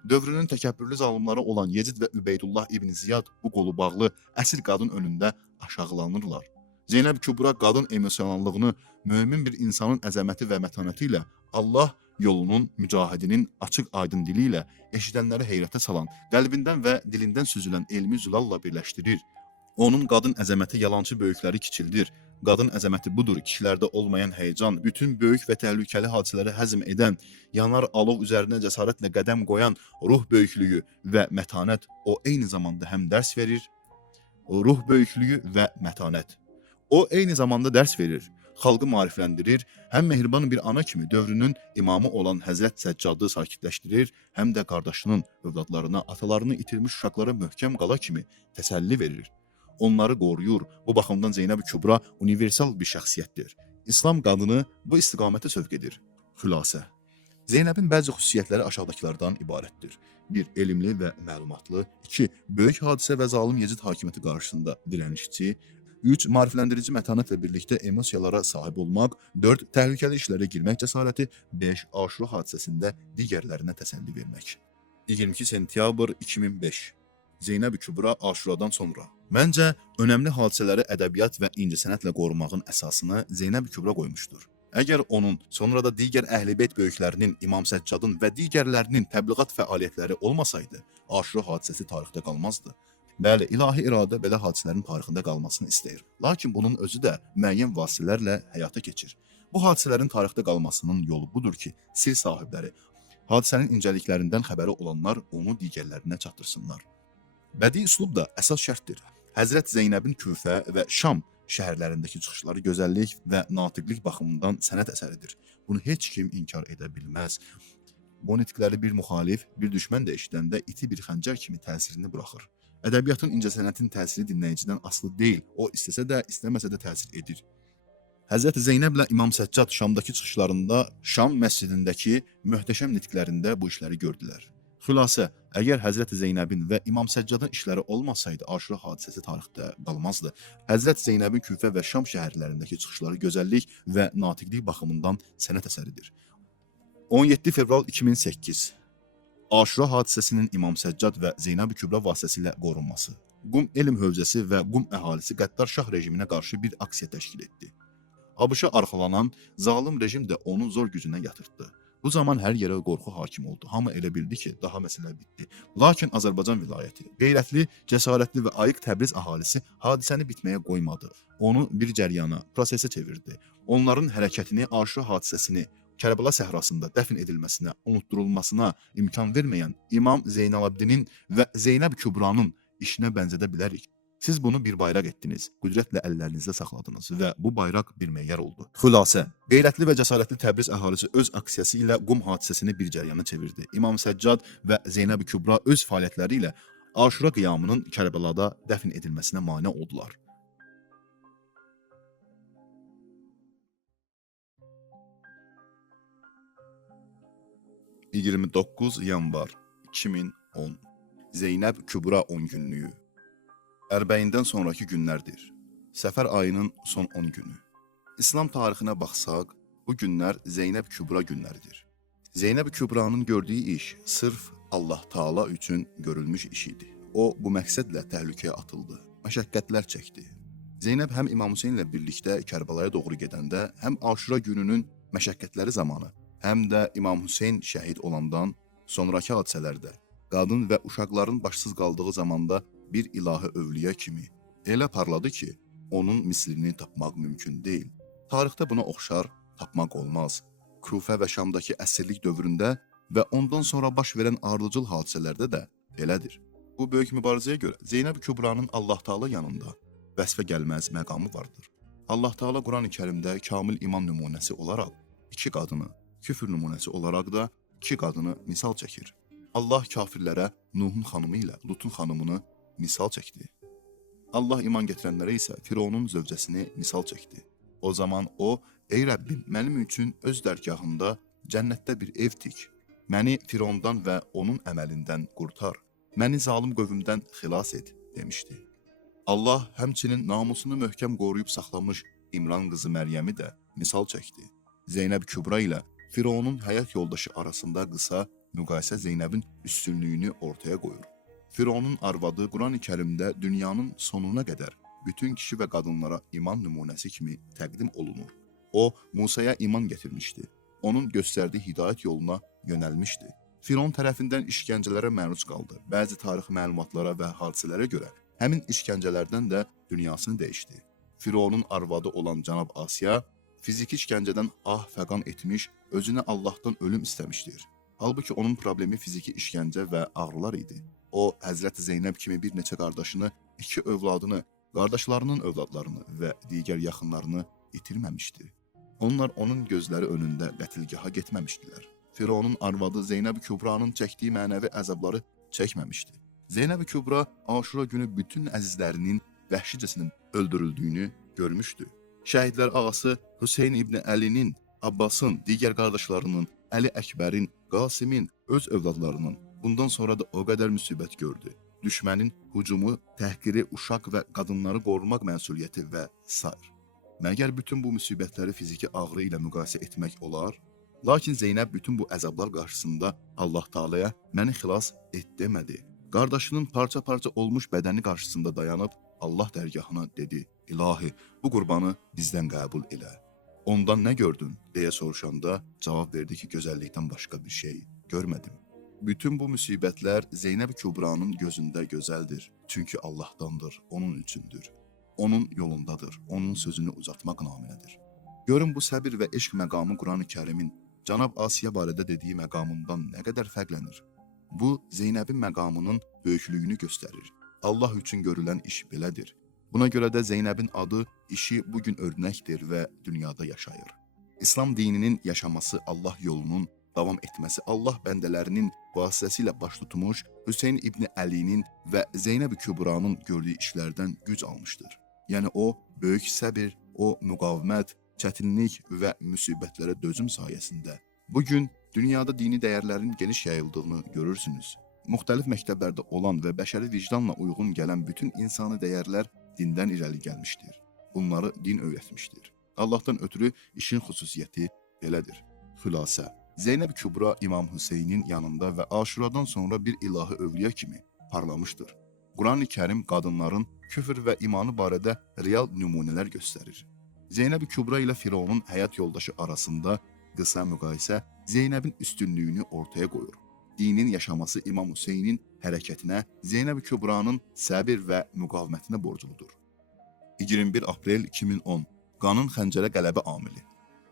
Dövrünün təkəbbürlü zalimları olan Yecid və Übeydullah İbn Ziyad bu qolu bağlı əsir qadın önündə aşağılanırlar. Zeynəb Kübra qadın emosionallığını, mömin bir insanın əzəməti və mətanəti ilə Allah yolunun mücahidinin açıq aydın dili ilə eşidənləri heyrətə salan, qəlbindən və dilindən süzülən elmi zülalla birləşdirir. Onun qadın əzəməti yalançı böyükləri kiçildir. Qadın əzəməti budur, kişilərdə olmayan həyəcan, bütün böyük və təhlükəli hadisələri həzm edən, yanar alov üzərinə cəsarətlə qədəm qoyan ruh böyüklüyü və mətanət. O eyni zamanda həm dərs verir, ruh böyüklüyü və mətanət. O eyni zamanda dərs verir, xalqı maarifləndirir, həm mehriban bir ana kimi dövrünün imamı olan Həzrət Səccadı sakitləşdirir, həm də qardaşının övladlarına, atalarını itirmiş uşaqlara möhkəm qala kimi təsəlli verir. Onları qoruyur. Bu baxımdan Zeynəb Kübra universal bir şəxsiyyətdir. İslam qadını bu istiqamətə sövq edir. Xülasə: Zeynəbin bəzi xüsusiyyətləri aşağıdakılardan ibarətdir. 1. Elmli və məlumatlı. 2. Böyük hadisə və zalim Yecid hakimiyyəti qarşısında dirənişçi. 3. Maarifləndirici mətanətlə birlikdə emosiyalara sahib olmaq. 4. Təhlükəli işlərə girmək cəsarəti. 5. Aşura hadisəsində digərlərinə təsəlli vermək. 22 sentyabr 2005 Zeynəb Kübra Aşuradan sonra. Məncə, önəmli hadisələri ədəbiyyat və incəsənətlə qorumağın əsasını Zeynəb Kübra qoymuşdur. Əgər onun, sonra da digər əhl-i-beyt böyüklərinin, İmam Səccadın və digərlərinin təbliğat fəaliyyətləri olmasaydı, Aşura hadisəsi tarixdə qalmazdı. Bəli, ilahi iradə belə hadisələrin tarixində qalmasını istəyir. Lakin bunun özü də müəyyən vasitələrlə həyata keçir. Bu hadisələrin tarixdə qalmasının yolu budur ki, sir sahibləri, hadisənin incəliklərindən xəbəri olanlar onu digərlərinə çatdırsınlar. Bədii üslub da əsas şərtdir. Həzrət Zeynəbin Küfə və Şam şəhərlərindəki çıxışları gözəllik və natiqlik baxımından sənət əsəridir. Bunu heç kim inkar edə bilməz. Bu nitqləri bir müxalif, bir düşmən də eşidəndə iti bir xəncər kimi təsirini buraxır. Ədəbiyyatın incəsənətin təsiri dinləyicidən asılı deyil, o istəsə də, istəməsə də təsir edir. Həzrət Zeynəblə İmam Səccad Şamdakı çıxışlarında, Şam məscidindəki möhtəşəm nitqlərində bu işləri gördülər. Xülasə, əgər Həzrət Zeynəbin və İmam Səccadın işləri olmasaydı, Aşura hadisəsi tarixdə qalmazdı. Həzrət Zeynəbin Küfə və Şam şəhərlərindəki çıxışları gözəllik və natiqlik baxımından sənət əsəridir. 17 fevral 2008 Aşura hadisəsinin İmam Səccad və Zeynəb Kübra vasitəsilə qorunması. Qum elm hövzəsi və Qum əhalisi qəddar şah rejiminə qarşı bir aksiya təşkil etdi. ABŞ-a arxalanan zalım rejim də onun zor gücünə yatırtdı. Bu zaman hər yerə qorxu hakim oldu. Hamı elə bildi ki, daha məsələ bitdi. Lakin Azərbaycan vilayəti, qeyrətli, cəsarətli və ayıq Təbriz əhalisi hadisəni bitməyə qoymadı. Onu bir cəryana, prosesə çevirdi. Onların hərəkətini, Aşura hadisəsini Kərbəla səhrasında dəfn edilməsinə, unutdurulmasına imkan verməyən İmam Zeynalabdinin və Zeynəb Kübranın işinə bənzədə bilərik. Siz bunu bir bayraq etdiniz, qüdrətlə əllərinizdə saxladınız və bu bayraq bir meyar oldu. Xülasə, qeyrətli və cəsarətli Təbriz əhalisi öz aksiyası ilə Qum hadisəsini bir cəryana çevirdi. İmam Səccad və Zeynəb Kübra öz fəaliyyətləri ilə Aşura qiyamının Kərbəlada dəfn edilməsinə mane oldular. ...29 yanvar 2010 Zeynəb Kübra 10 günlüyü Ərbəyindən sonraki günlərdir. Səfər ayının son 10 günü. İslam tarixinə baxsaq, bu günlər Zeynəb Kübra günləridir. Zeynəb Kübranın gördüyü iş sırf Allah Taala üçün görülmüş iş idi. O, bu məqsədlə təhlükəyə atıldı, məşəqqətlər çəkdi. Zeynəb həm İmam Hüseyn ilə birlikdə Kərbalaya doğru gedəndə, həm Aşura gününün məşəqqətləri zamanı, həm də İmam Hüseyn şəhid olandan sonraki hadisələrdə, qadın və uşaqların başsız qaldığı zamanda bir ilahi övliya kimi elə parladı ki, onun mislini tapmaq mümkün deyil. Tarixdə buna oxşar tapmaq olmaz. Kufə və Şamdakı əsirlik dövründə və ondan sonra baş verən ardıcıl hadisələrdə də belədir. Bu böyük mübarizəyə görə Zeynəb Kübranın Allah Taala yanında vəsfə gəlməz məqamı vardır. Allah Taala Quran-ı Kərimdə kamil iman nümunəsi olaraq iki qadını, küfr nümunəsi olaraq da iki qadını misal çəkir. Allah kafirlərə Nuhun xanımı ilə Lutun xanımını misal çəkdi. Allah iman gətirənlərə isə Fironun zövcəsini misal çəkdi. O zaman o, ey Rəbbim, mənim üçün öz dərgahında cənnətdə bir ev tik. Məni Firondan və onun əməlindən qurtar. Məni zalım qövmdən xilas et, demişdi. Allah həmçinin namusunu möhkəm qoruyub saxlamış İmran qızı Məryəmi də misal çəkdi. Zeynəb Kübra ilə Fironun həyat yoldaşı arasında qısa müqayisə Zeynəbin üstünlüyünü ortaya qoyur. Fironun arvadı Quran-ı Kərimdə dünyanın sonuna qədər bütün kişi və qadınlara iman nümunəsi kimi təqdim olunur. O, Musaya iman gətirmişdi. Onun göstərdiyi hidayət yoluna yönəlmişdi. Firon tərəfindən işgəncələrə məruz qaldı. Bəzi tarix məlumatlara və hadisələrə görə həmin işgəncələrdən də dünyasını dəyişdi. Fironun arvadı olan Cənab Asiya fiziki işgəncədən fəqan etmiş, özünə Allahdan ölüm istəmişdir. Halbuki onun problemi fiziki işgəncə və ağrılar idi. O, Həzrət Zeynəb kimi bir neçə qardaşını, iki övladını, qardaşlarının övladlarını və digər yaxınlarını itirməmişdi. Onlar onun gözləri önündə qətilgaha getməmişdilər. Fironun arvadı Zeynəb Kübranın çəkdiyi mənəvi əzabları çəkməmişdi. Zeynəb Kübra Aşura günü bütün əzizlərinin vəhşicəsinin öldürüldüyünü görmüşdü. Şəhidlər ağası Hüseyn İbn Əlinin, Abbasın, digər qardaşlarının, Əli Əkbərin, Qasimin, öz övladlarının bundan sonra da o qədər müsibət gördü. Düşmənin hücumu, təhqiri, uşaq və qadınları qorumaq məsuliyyəti və s. Məgər bütün bu müsibətləri fiziki ağrı ilə müqayisə etmək olar? Lakin Zeynəb bütün bu əzablar qarşısında Allah Taalaya məni xilas et demədi. Qardaşının parça-parça olmuş bədəni qarşısında dayanıb Allah dərgahına dedi: İlahi, bu qurbanı bizdən qəbul elə. Ondan nə gördün? Deyə soruşanda cavab verdi ki, gözəllikdən başqa bir şey görmədim. Bütün bu müsibətlər Zeynəb Kübranın gözündə gözəldir. Çünki Allahdandır, onun üçündür. Onun yolundadır, onun sözünü uzatmaq naminədir. Görün bu səbir və eşq məqamı Quran-ı Kərimin Cənab Asiya barədə dediyi məqamından nə qədər fərqlənir. Bu, Zeynəbin məqamının böyüklüyünü göstərir. Allah üçün görülən iş belədir. Buna görə də Zeynəbin adı, işi bugün örnəkdir və dünyada yaşayır. İslam dininin yaşaması, Allah yolunun davam etməsi Allah bəndələrinin vasitəsilə baş tutmuş Hüseyn İbn Əlinin və Zeynəb Kübranın gördüyü işlərdən güc almışdır. Yəni o, böyük səbir, o müqavimət, çətinlik və müsibətlərə dözüm sayəsində bugün dünyada dini dəyərlərin geniş yayıldığını görürsünüz. Müxtəlif məktəblərdə olan və bəşəri vicdanla uyğun gələn bütün insani dəyərlər dindən irəli gəlmişdir. Bunları din öyrətmişdir. Allahdan ötürü işin xüsusiyyəti belədir. Xülasə, Zeynəb Kübra İmam Hüseynin yanında və Aşuradan sonra bir ilahi övliya kimi parlamışdır. Qurani-Kərim qadınların küfr və imanı barədə real nümunələr göstərir. Zeynəb-i Kübra ilə Firavunun həyat yoldaşı arasında qısa müqayisə Zeynəbin üstünlüyünü ortaya qoyur. Dinin yaşaması İmam Hüseynin hərəkətinə, Zeynəb-i Kübranın səbir və müqavimətinə borcludur. 21 aprel 2010 Qanın xəncərə qələbə amili.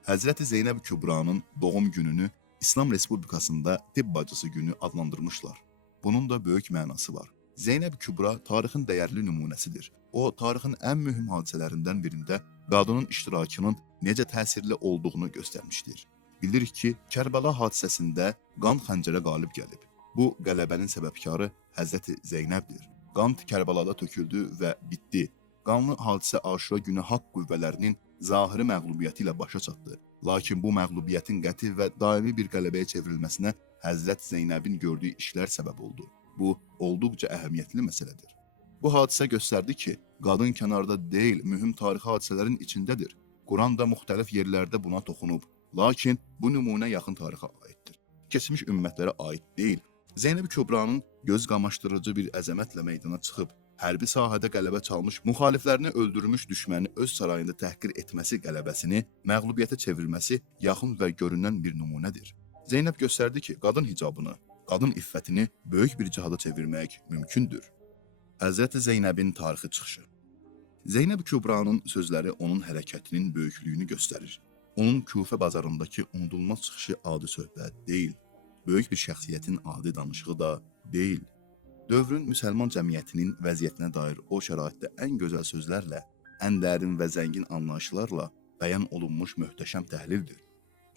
Həzrəti Zeynəb-i Kübranın doğum gününü İslam Respublikasında tibb bacısı günü adlandırmışlar. Bunun da böyük mənası var. Zeynəb-i Kübra tarixin dəyərli nümunəsidir. O, tarixin ən mühüm hadisələrindən birində qadının iştirakının necə təsirli olduğunu göstərmişdir. Bilirik ki, Kərbəla hadisəsində qan xəncərə qalib gəlib. Bu qələbənin səbəbkarı Həzrəti Zeynəbdir. Qan Kərbəlada töküldü və bitdi. Qanlı hadisə Aşura günü haqq qüvvələrinin zahiri məğlubiyyəti ilə başa çatdı. Lakin bu məğlubiyyətin qəti və daimi bir qələbəyə çevrilməsinə Həzrət Zeynəbin gördüyü işlər səbəb oldu. Bu, olduqca əhəmiyyətli məsələdir. Bu hadisə göstərdi ki, qadın kənarda deyil, mühüm tarixi hadisələrin içindədir. Quran da müxtəlif yerlərdə buna toxunub. Lakin bu nümunə yaxın tarixə aiddir. Keçmiş ümmətlərə aid deyil. Zeynəb Kübranın göz qamaşdırıcı bir əzəmətlə meydana çıxıb, hərbi sahədə qələbə çalmış, müxaliflərini öldürmüş düşməni öz sarayında təhqir etməsi qələbəsini məğlubiyyətə çevirməsi yaxın və görünən bir nümunədir. Zeynəb göstərdi ki, qadın hicabını, qadın iffətini böyük bir cihada çevirmək mümkündür. Həzrəti Zeynəbin tarixi çıxışı. Zeynəb Kübranın sözləri onun hərəkətinin böyüklüyünü göstərir. Onun Küfə bazarındakı unudulmaz çıxışı adi söhbət deyil. Böyük bir şəxsiyyətin adi danışığı da deyil. Dövrün müsəlman cəmiyyətinin vəziyyətinə dair o şəraitdə ən gözəl sözlərlə, ən dərin və zəngin anlayışlarla bəyan olunmuş möhtəşəm təhlildir.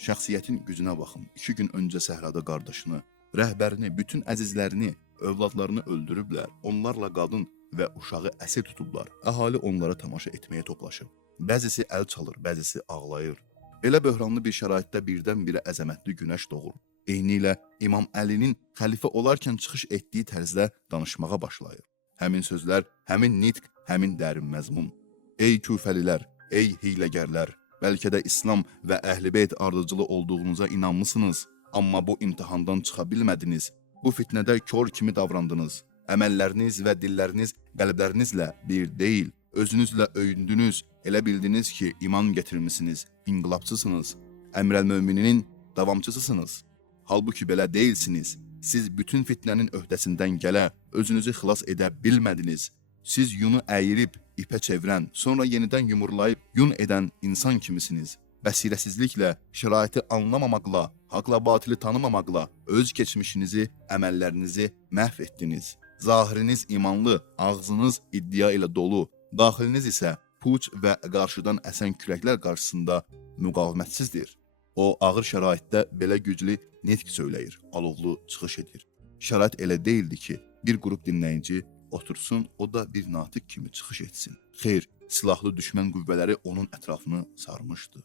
Şəxsiyyətin gücünə baxın. 2 gün öncə səhrada qardaşını, rəhbərini, bütün əzizlərini, övladlarını öldürüblər. Onlarla qadın və uşağı əsir tutublar. Əhali onlara tamaşa etməyə toplaşıb. Bəzisi əl çalır, bəzisi ağlayır. Belə böhranlı bir şəraitdə birdən-birə əzəmətli günəş doğur. Eynilə İmam Əlinin xəlifə olarkən çıxış etdiyi tərzdə danışmağa başlayır. Həmin sözlər, həmin nitq, həmin dərin məzmun. Ey küfəlilər, ey hiyləgərlər, bəlkə də İslam və Əhl-i-Beyt ardıcılı olduğunuza inanmısınız, amma bu imtihandan çıxa bilmədiniz. Bu fitnədə kör kimi davrandınız. Əməlləriniz və dilləriniz qəlblərinizlə bir deyil. Özünüzlə öyündünüz, elə bildiniz ki, iman gətirmisiniz, inqilabçısınız, Əmrəl-Mömininin davamçısısınız. Halbuki belə deyilsiniz. Siz bütün fitnənin öhdəsindən gələ, özünüzü xilas edə bilmədiniz. Siz yunu əyirib, ipə çevirən, sonra yenidən yumurlayıb yun edən insan kimisiniz. Bəsirəsizliklə, şəraiti anlamamaqla, haqla batili tanımamaqla öz keçmişinizi, əməllərinizi məhv etdiniz. Zahiriniz imanlı, ağzınız iddia ilə dolu, daxiliniz isə puç və qarşıdan əsən küləklər qarşısında müqavimətsizdir. O, ağır şəraitdə belə güclü nitq söyləyir, alovlu çıxış edir. Şərait elə deyildi ki, bir qrup dinləyici otursun, o da bir natiq kimi çıxış etsin. Xeyr, silahlı düşmən qüvvələri onun ətrafını sarmışdı.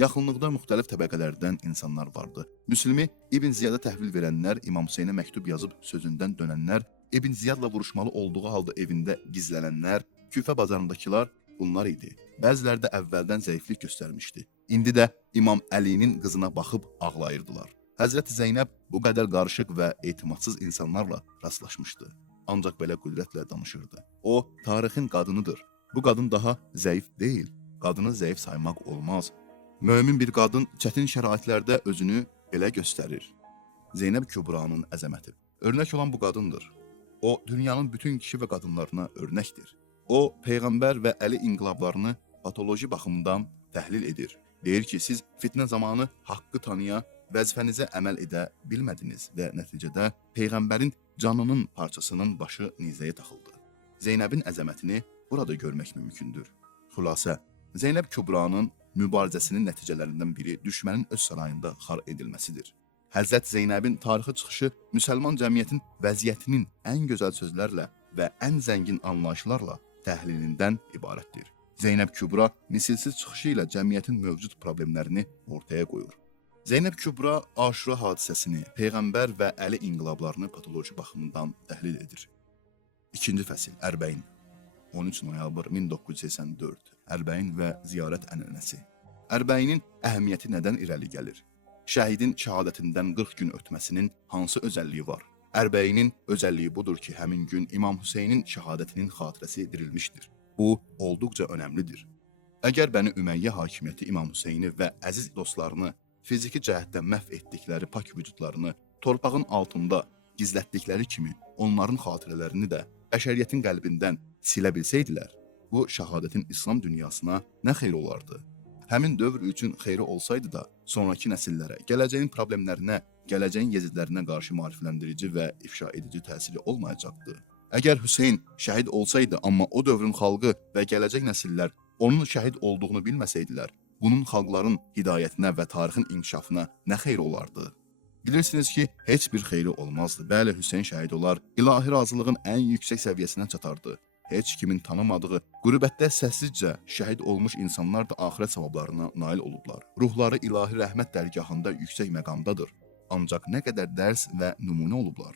Yaxınlıqda müxtəlif təbəqələrdən insanlar vardı. Müslimi İbn Ziyada təhvil verənlər, İmam Hüseynə məktub yazıb sözündən dönənlər, İbn Ziyadla vuruşmalı olduğu halda evində gizlənənlər, Küfə bazarındakılar bunlar idi. Bəziləri də əvvəldən zəiflik göstərmişdi. İndi də İmam Əlinin qızına baxıb ağlayırdılar. Həzrəti Zeynəb bu qədər qarışıq və etimadsız insanlarla rastlaşmışdı. Ancaq belə qüdrətlə danışırdı. O, tarixin qadınıdır. Bu qadın daha zəif deyil. Qadını zəif saymaq olmaz. Mömin bir qadın çətin şəraitlərdə özünü belə göstərir. Zeynəb Kübranın əzəməti. Örnək olan bu qadındır. O, dünyanın bütün kişi və qadınlarına örnəkdir. O, Peyğəmbər və Əli inqilablarını patoloji baxımdan təhlil edir. Deyir ki, siz fitnə zamanı haqqı tanıya, vəzifənizə əməl edə bilmədiniz və nəticədə Peyğəmbərin canının parçasının başı nizəyə taxıldı. Zeynəbin əzəmətini burada görmək mümkündür. Xülasə, Zeynəb Kübranın mübarizəsinin nəticələrindən biri düşmənin öz sarayında xar edilməsidir. Həzrət Zeynəbin tarixi çıxışı müsəlman cəmiyyətin vəziyyətinin ən gözəl sözlərlə və ən zəngin anlayışlarla təhlilindən ibarətdir. Zeynəb Kübra misilsiz çıxışı ilə cəmiyyətin mövcud problemlərini ortaya qoyur. Zeynəb Kübra Aşura hadisəsini, Peyğəmbər və Əli inqilablarını patoloji baxımından təhlil edir. 2-ci fəsil, Ərbəin. 13 noyabr 1984. Ərbəin və ziyarət ənənəsi. Ərbəinin əhəmiyyəti nədən irəli gəlir? Şəhidin şəhadətindən 40 gün ötməsinin hansı özəlliyi var? Ərbəyinin özəlliyi budur ki, həmin gün İmam Hüseynin şəhadətinin xatirəsi dirilmişdir. Bu olduqca önəmlidir. Əgər Bəni Üməyyə hakimiyyəti İmam Hüseyni və əziz dostlarını fiziki cəhətdən məhv etdikləri pak vücudlarını torpağın altında gizlətdikləri kimi onların xatirələrini də bəşəriyyətin qəlbindən silə bilsəydilər, bu şəhadətin İslam dünyasına nə xeyri olardı? Həmin dövr üçün xeyri olsaydı da, sonraki nəsillərə, gələcəyin problemlərinə, gələcəyin yezidlərinə qarşı maarifləndirici və ifşa edici təsiri olmayacaqdı. Əgər Hüseyn şəhid olsaydı, amma o dövrün xalqı və gələcək nəsillər onun şəhid olduğunu bilməsəydilər, bunun xalqların hidayətinə və tarixin inkişafına nə xeyri olardı? Bilirsiniz ki, heç bir xeyri olmazdı. Bəli, Hüseyn şəhid olar, ilahi razılığın ən yüksək səviyyəsinə çatardı. Heç kimin tanımadığı, qürbətdə səssizcə şəhid olmuş insanlar da axirət savablarına nail olublar. Ruhları ilahi rəhmət dərgahında yüksək məqamdadır. Ancaq nə qədər dərs və nümunə olublar.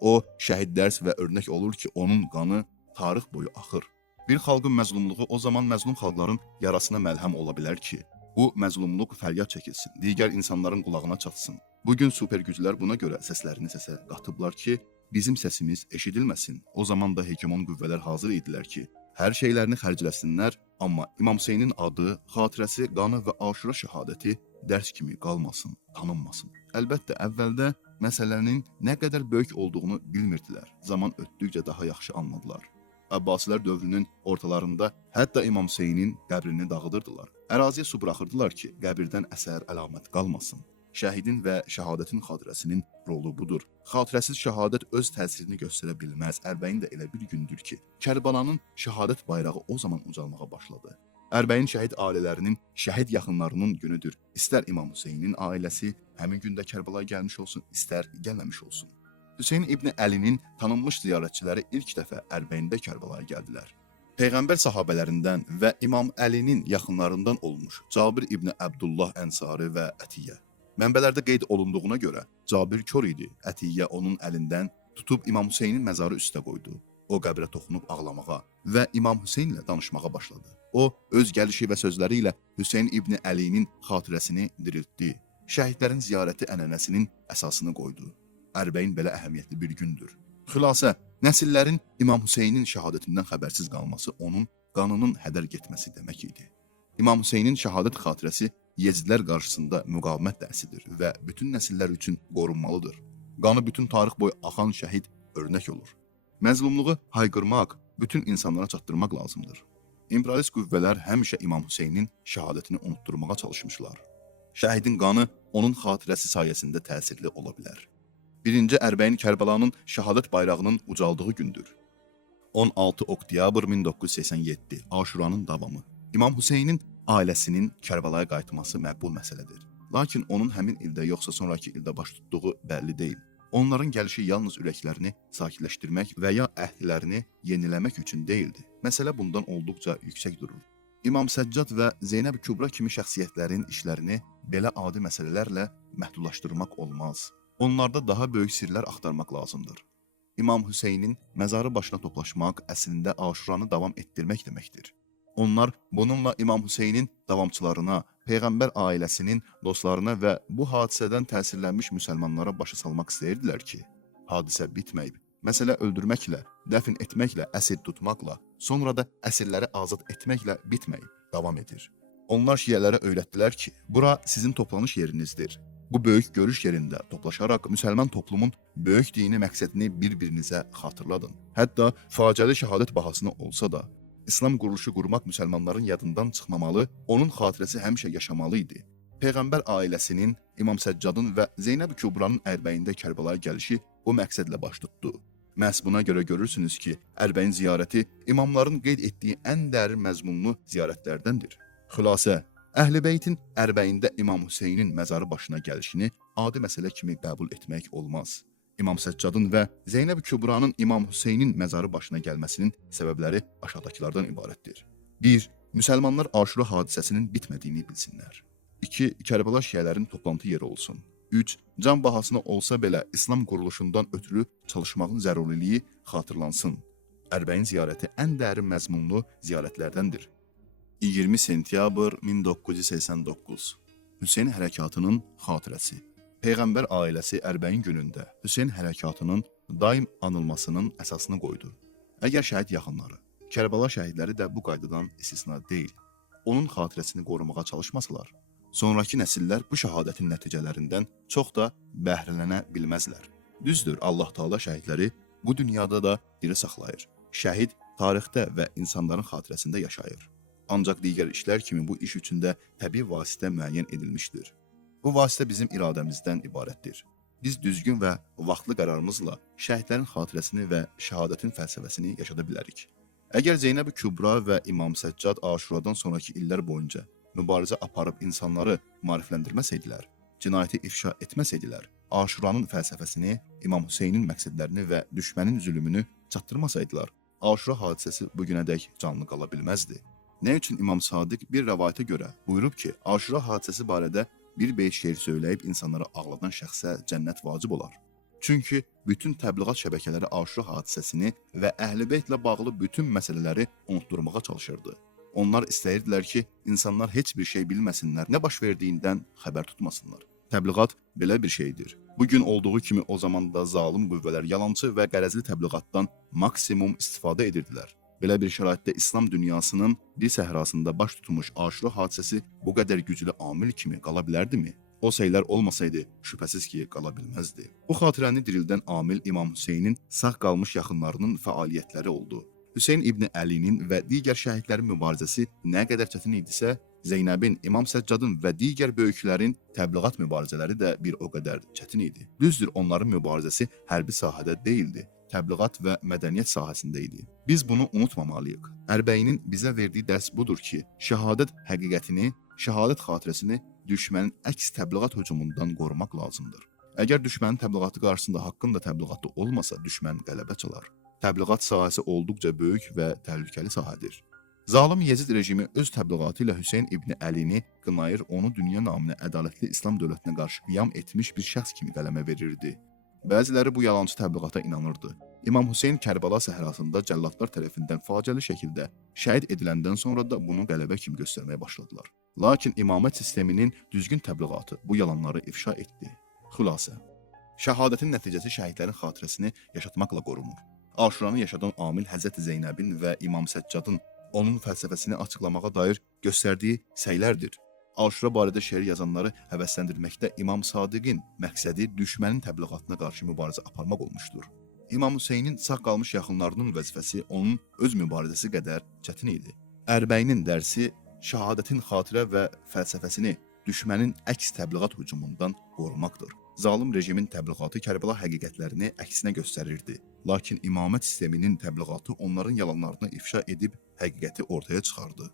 O, şəhid dərs və örnək olur ki, onun qanı tarix boyu axır. Bir xalqın məzlumluğu o zaman məzlum xalqların yarasına məlhəm ola bilər ki, bu məzlumluq fəryad çəkilsin, digər insanların qulağına çatsın. Bugün super güclər buna görə səslərini səsə qatıblar ki, bizim səsimiz eşidilməsin. O zaman da hegemon qüvvələr hazır idilər ki, hər şeylərini xərcləsinlər, amma İmam Hüseynin adı, xatirəsi, qanı və Aşura şəhadəti dərs kimi qalmasın, tanınmasın. Əlbəttə, əvvəldə məsələnin nə qədər böyük olduğunu bilmirdilər. Zaman ötdükcə daha yaxşı anladılar. Abbasilər dövrünün ortalarında hətta İmam Hüseynin qəbrini dağıdırdılar. Əraziyə su buraxırdılar ki, qəbirdən əsər, əlamət qalmasın. Şəhidin və şəhadətin xatirəsinin rolu budur. Xatirəsiz şəhadət öz təsirini göstərə bilməz. Ərbəyin də elə bir gündür ki, Kərbəlanın şəhadət bayrağı o zaman ucalmağa başladı. Ərbəyin şəhid ailələrinin, şəhid yaxınlarının günüdür. İstər İmam Hüseynin ailəsi həmin gündə Kərbəlaya gəlmiş olsun, istər gəlməmiş olsun. Hüseyn İbn Əlinin tanınmış ziyarətçiləri ilk dəfə Ərbəyində Kərbəlaya gəldilər. Peyğəmbər sahabələrindən və İmam Əlinin yaxınlarından olmuş Cabir İbn Əbdullah Ənsari və Ətiyyə. Mənbələrdə qeyd olunduğuna görə Cabir kör idi. Ətiyyə onun əlindən tutub İmam Hüseynin məzarı üstə qoydu. O qəbrə toxunub ağlamağa və İmam Hüseynlə danışmağa başladı. O, öz gəlişi və sözləri ilə Hüseyn İbn Əlinin xatirəsini diriltdi. Şəhidlərin ziyarəti ənənəsinin əsasını qoydu. Ərbəyin belə əhəmiyyətli bir gündür. Xülasə, nəsillərin İmam Hüseynin şəhadətindən xəbərsiz qalması onun qanının hədər getməsi demək idi. İmam Hüseynin şəhadət xatirəsi Yezidlər qarşısında müqavimət dərsidir və bütün nəsillər üçün qorunmalıdır. Qanı bütün tarix boyu axan şəhid örnək olur. Məzlumluğu hayqırmaq, bütün insanlara çatdırmaq lazımdır. İmperialist qüvvələr həmişə İmam Hüseynin şəhadətini unutturmağa çalışmışlar. Şəhidin qanı onun xatirəsi sayəsində təsirli ola bilər. 1-ci Ərbəyin Kərbəlanın şəhadət bayrağının ucaldığı gündür. 16 oktyabr 1987, Aşuranın davamı. İmam Hüseynin ailəsinin Kərbəlaya qayıtması məqbul məsələdir. Lakin onun həmin ildə yoxsa sonraki ildə baş tutduğu bəlli deyil. Onların gəlişi yalnız ürəklərini sakitləşdirmək və ya əhdlərini yeniləmək üçün deyildi. Məsələ bundan olduqca yüksək durur. İmam Səccad və Zeynəb Kübra kimi şəxsiyyətlərin işlərini belə adi məsələlərlə məhdudlaşdırmaq olmaz. Onlarda daha böyük sirlər axtarmaq lazımdır. İmam Hüseynin məzarı başına toplaşmaq əslində Aşuranı davam etdirmək deməkdir. Onlar bununla İmam Hüseynin davamçılarına, Peyğəmbər ailəsinin dostlarına və bu hadisədən təsirlənmiş müsəlmanlara başa salmaq istəyirdilər ki, hadisə bitməyib. Məsələ öldürməklə, dəfn etməklə, əsir tutmaqla, sonra da əsirləri azad etməklə bitməyib, davam edir. Onlar şiələrə öyrətdilər ki, bura sizin toplanış yerinizdir. Bu böyük görüş yerində toplaşaraq müsəlman toplumun böyük dini məqsədini bir-birinizə xatırladın. Hətta faciəli şəhadət bahasına olsa da, İslam quruluşu qurmaq müsəlmanların yadından çıxmamalı, onun xatirəsi həmişə yaşamalı idi. Peyğəmbər ailəsinin, İmam Səccadın və Zeynəb Kübranın Ərbəyində Kərbəlaya gəlişi bu məqsədlə baş tutdu. Məhz buna görə görürsünüz ki, Ərbəyin ziyarəti imamların qeyd etdiyi ən dərin məzmunlu ziyarətlərdəndir. Xülasə, Əhl-i Beytin Ərbəyində İmam Hüseynin məzarı başına gəlişini adi məsələ kimi qəbul etmək olmaz. İmam Səccadın və Zeynəb Kübranın İmam Hüseynin məzarı başına gəlməsinin səbəbləri aşağıdakılardan ibarətdir. 1. Müsəlmanlar Aşura hadisəsinin bitmədiyini bilsinlər. 2. Kərbəla şiələrin toplantı yeri olsun. 3. Can bahasına olsa belə İslam quruluşundan ötürü çalışmağın zəruriliyi xatırlansın. Ərbəyin ziyarəti ən dərin məzmunlu ziyarətlərdəndir. 20 sentyabr 1989 Hüseyn hərəkatının xatirəsi. Peyğəmbər ailəsi Ərbəyin günündə Hüseyn hərəkatının daim anılmasının əsasını qoydu. Əgər şəhid yaxınları, Kərbəla şəhidləri də bu qaydadan istisna deyil, onun xatirəsini qorumağa çalışmasalar, sonrakı nəsillər bu şəhadətin nəticələrindən çox da bəhrələnə bilməzlər. Düzdür, Allah Taala şəhidləri bu dünyada da diri saxlayır. Şəhid tarixdə və insanların xatirəsində yaşayır. Ancaq digər işlər kimi bu iş üçün də təbii vasitə müəyyən edilmişdir. Bu vasitə bizim iradəmizdən ibarətdir. Biz düzgün və vaxtlı qərarımızla şəhidlərin xatirəsini və şəhadətin fəlsəfəsini yaşada bilərik. Əgər Zeynəb Kübra və İmam Səccad Aşuradan sonraki illər boyunca mübarizə aparıb insanları maarifləndirməsəydilər, cinayəti ifşa etməsəydilər, Aşuranın fəlsəfəsini, İmam Hüseynin məqsədlərini və düşmənin zülmünü çatdırmasaydılar, Aşura hadisəsi bugünədək canlı qala bilməzdi. Nə üçün İmam Sadiq bir rəvayətə görə buyurub ki, Aşura hadisəsi barədə bir beyt şeir söyləyib insanları ağladan şəxsə cənnət vacib olar. Çünki bütün təbliğat şəbəkələri Aşura hadisəsini və Əhl-i Beytlə bağlı bütün məsələləri unutdurmağa çalışırdı. Onlar istəyirdilər ki, insanlar heç bir şey bilməsinlər, nə baş verdiyindən xəbər tutmasınlar. Təbliğat belə bir şeydir. Bugün olduğu kimi o zaman da zalım qüvvələr yalançı və qərəzli təbliğatdan maksimum istifadə edirdilər. Belə bir şəraitdə İslam dünyasının bir səhrasında baş tutmuş Aşura hadisəsi bu qədər güclü amil kimi qala bilərdimi? O şeylər olmasaydı, şübhəsiz ki, qala bilməzdi. Bu xatirəni dirildən amil İmam Hüseynin sağ qalmış yaxınlarının fəaliyyətləri oldu. Hüseyn İbn Əlinin və digər şəhidlərin mübarizəsi nə qədər çətin idisə, Zeynəbin, İmam Səccadın və digər böyüklərin təbliğat mübarizələri də bir o qədər çətin idi. Düzdür, onların mübarizəsi hərbi sahədə deyildi, təbliğat və mədəniyyət sahəsində idi. Biz bunu unutmamalıyıq. Ərbəyinin bizə verdiyi dərs budur ki, şəhadət həqiqətini, şəhadət xatirəsini düşmənin əks təbliğat hücumundan qorumaq lazımdır. Əgər düşmənin təbliğatı qarşısında haqqın da təbliğatı olmasa, düşmən qələbə çalar. Təbliğat sahəsi olduqca böyük və təhlükəli sahədir. Zalım Yezid rejimi öz təbliğatı ilə Hüseyn İbn Əlini qınayır, onu dünya naminə ədalətli İslam dövlətinə qarşı qiyam etmiş bir şəxs kimi qələmə verirdi. Bəziləri bu yalançı təbliğata inanırdı. İmam Hüseyn Kərbəla səhrasında cəllatlar tərəfindən faciəli şəkildə şəhid ediləndən sonra da bunu qələbə kimi göstərməyə başladılar. Lakin imamət sisteminin düzgün təbliğatı bu yalanları ifşa etdi. Xülasə, şəhadətin nəticəsi şəhidlərin xatirəsini yaşatmaqla qorunur. Aşuranı yaşadan amil Həzrət Zeynəbin və İmam Səccadın onun fəlsəfəsini açıqlamağa dair göstərdiyi səylərdir. Aşura barədə şeir yazanları həvəsləndirməkdə İmam Sadiqin məqsədi düşmənin təbliğatına qarşı mübarizə aparmaq olmuşdur. İmam Hüseynin sağ qalmış yaxınlarının vəzifəsi onun öz mübarizəsi qədər çətin idi. Ərbəyinin dərsi şəhadətin xatirə və fəlsəfəsini düşmənin əks təbliğat hücumundan qorumaqdır. Zalım rejimin təbliğatı Kərbəla həqiqətlərini əksinə göstərirdi. Lakin imamət sisteminin təbliğatı onların yalanlarını ifşa edib həqiqəti ortaya çıxardı.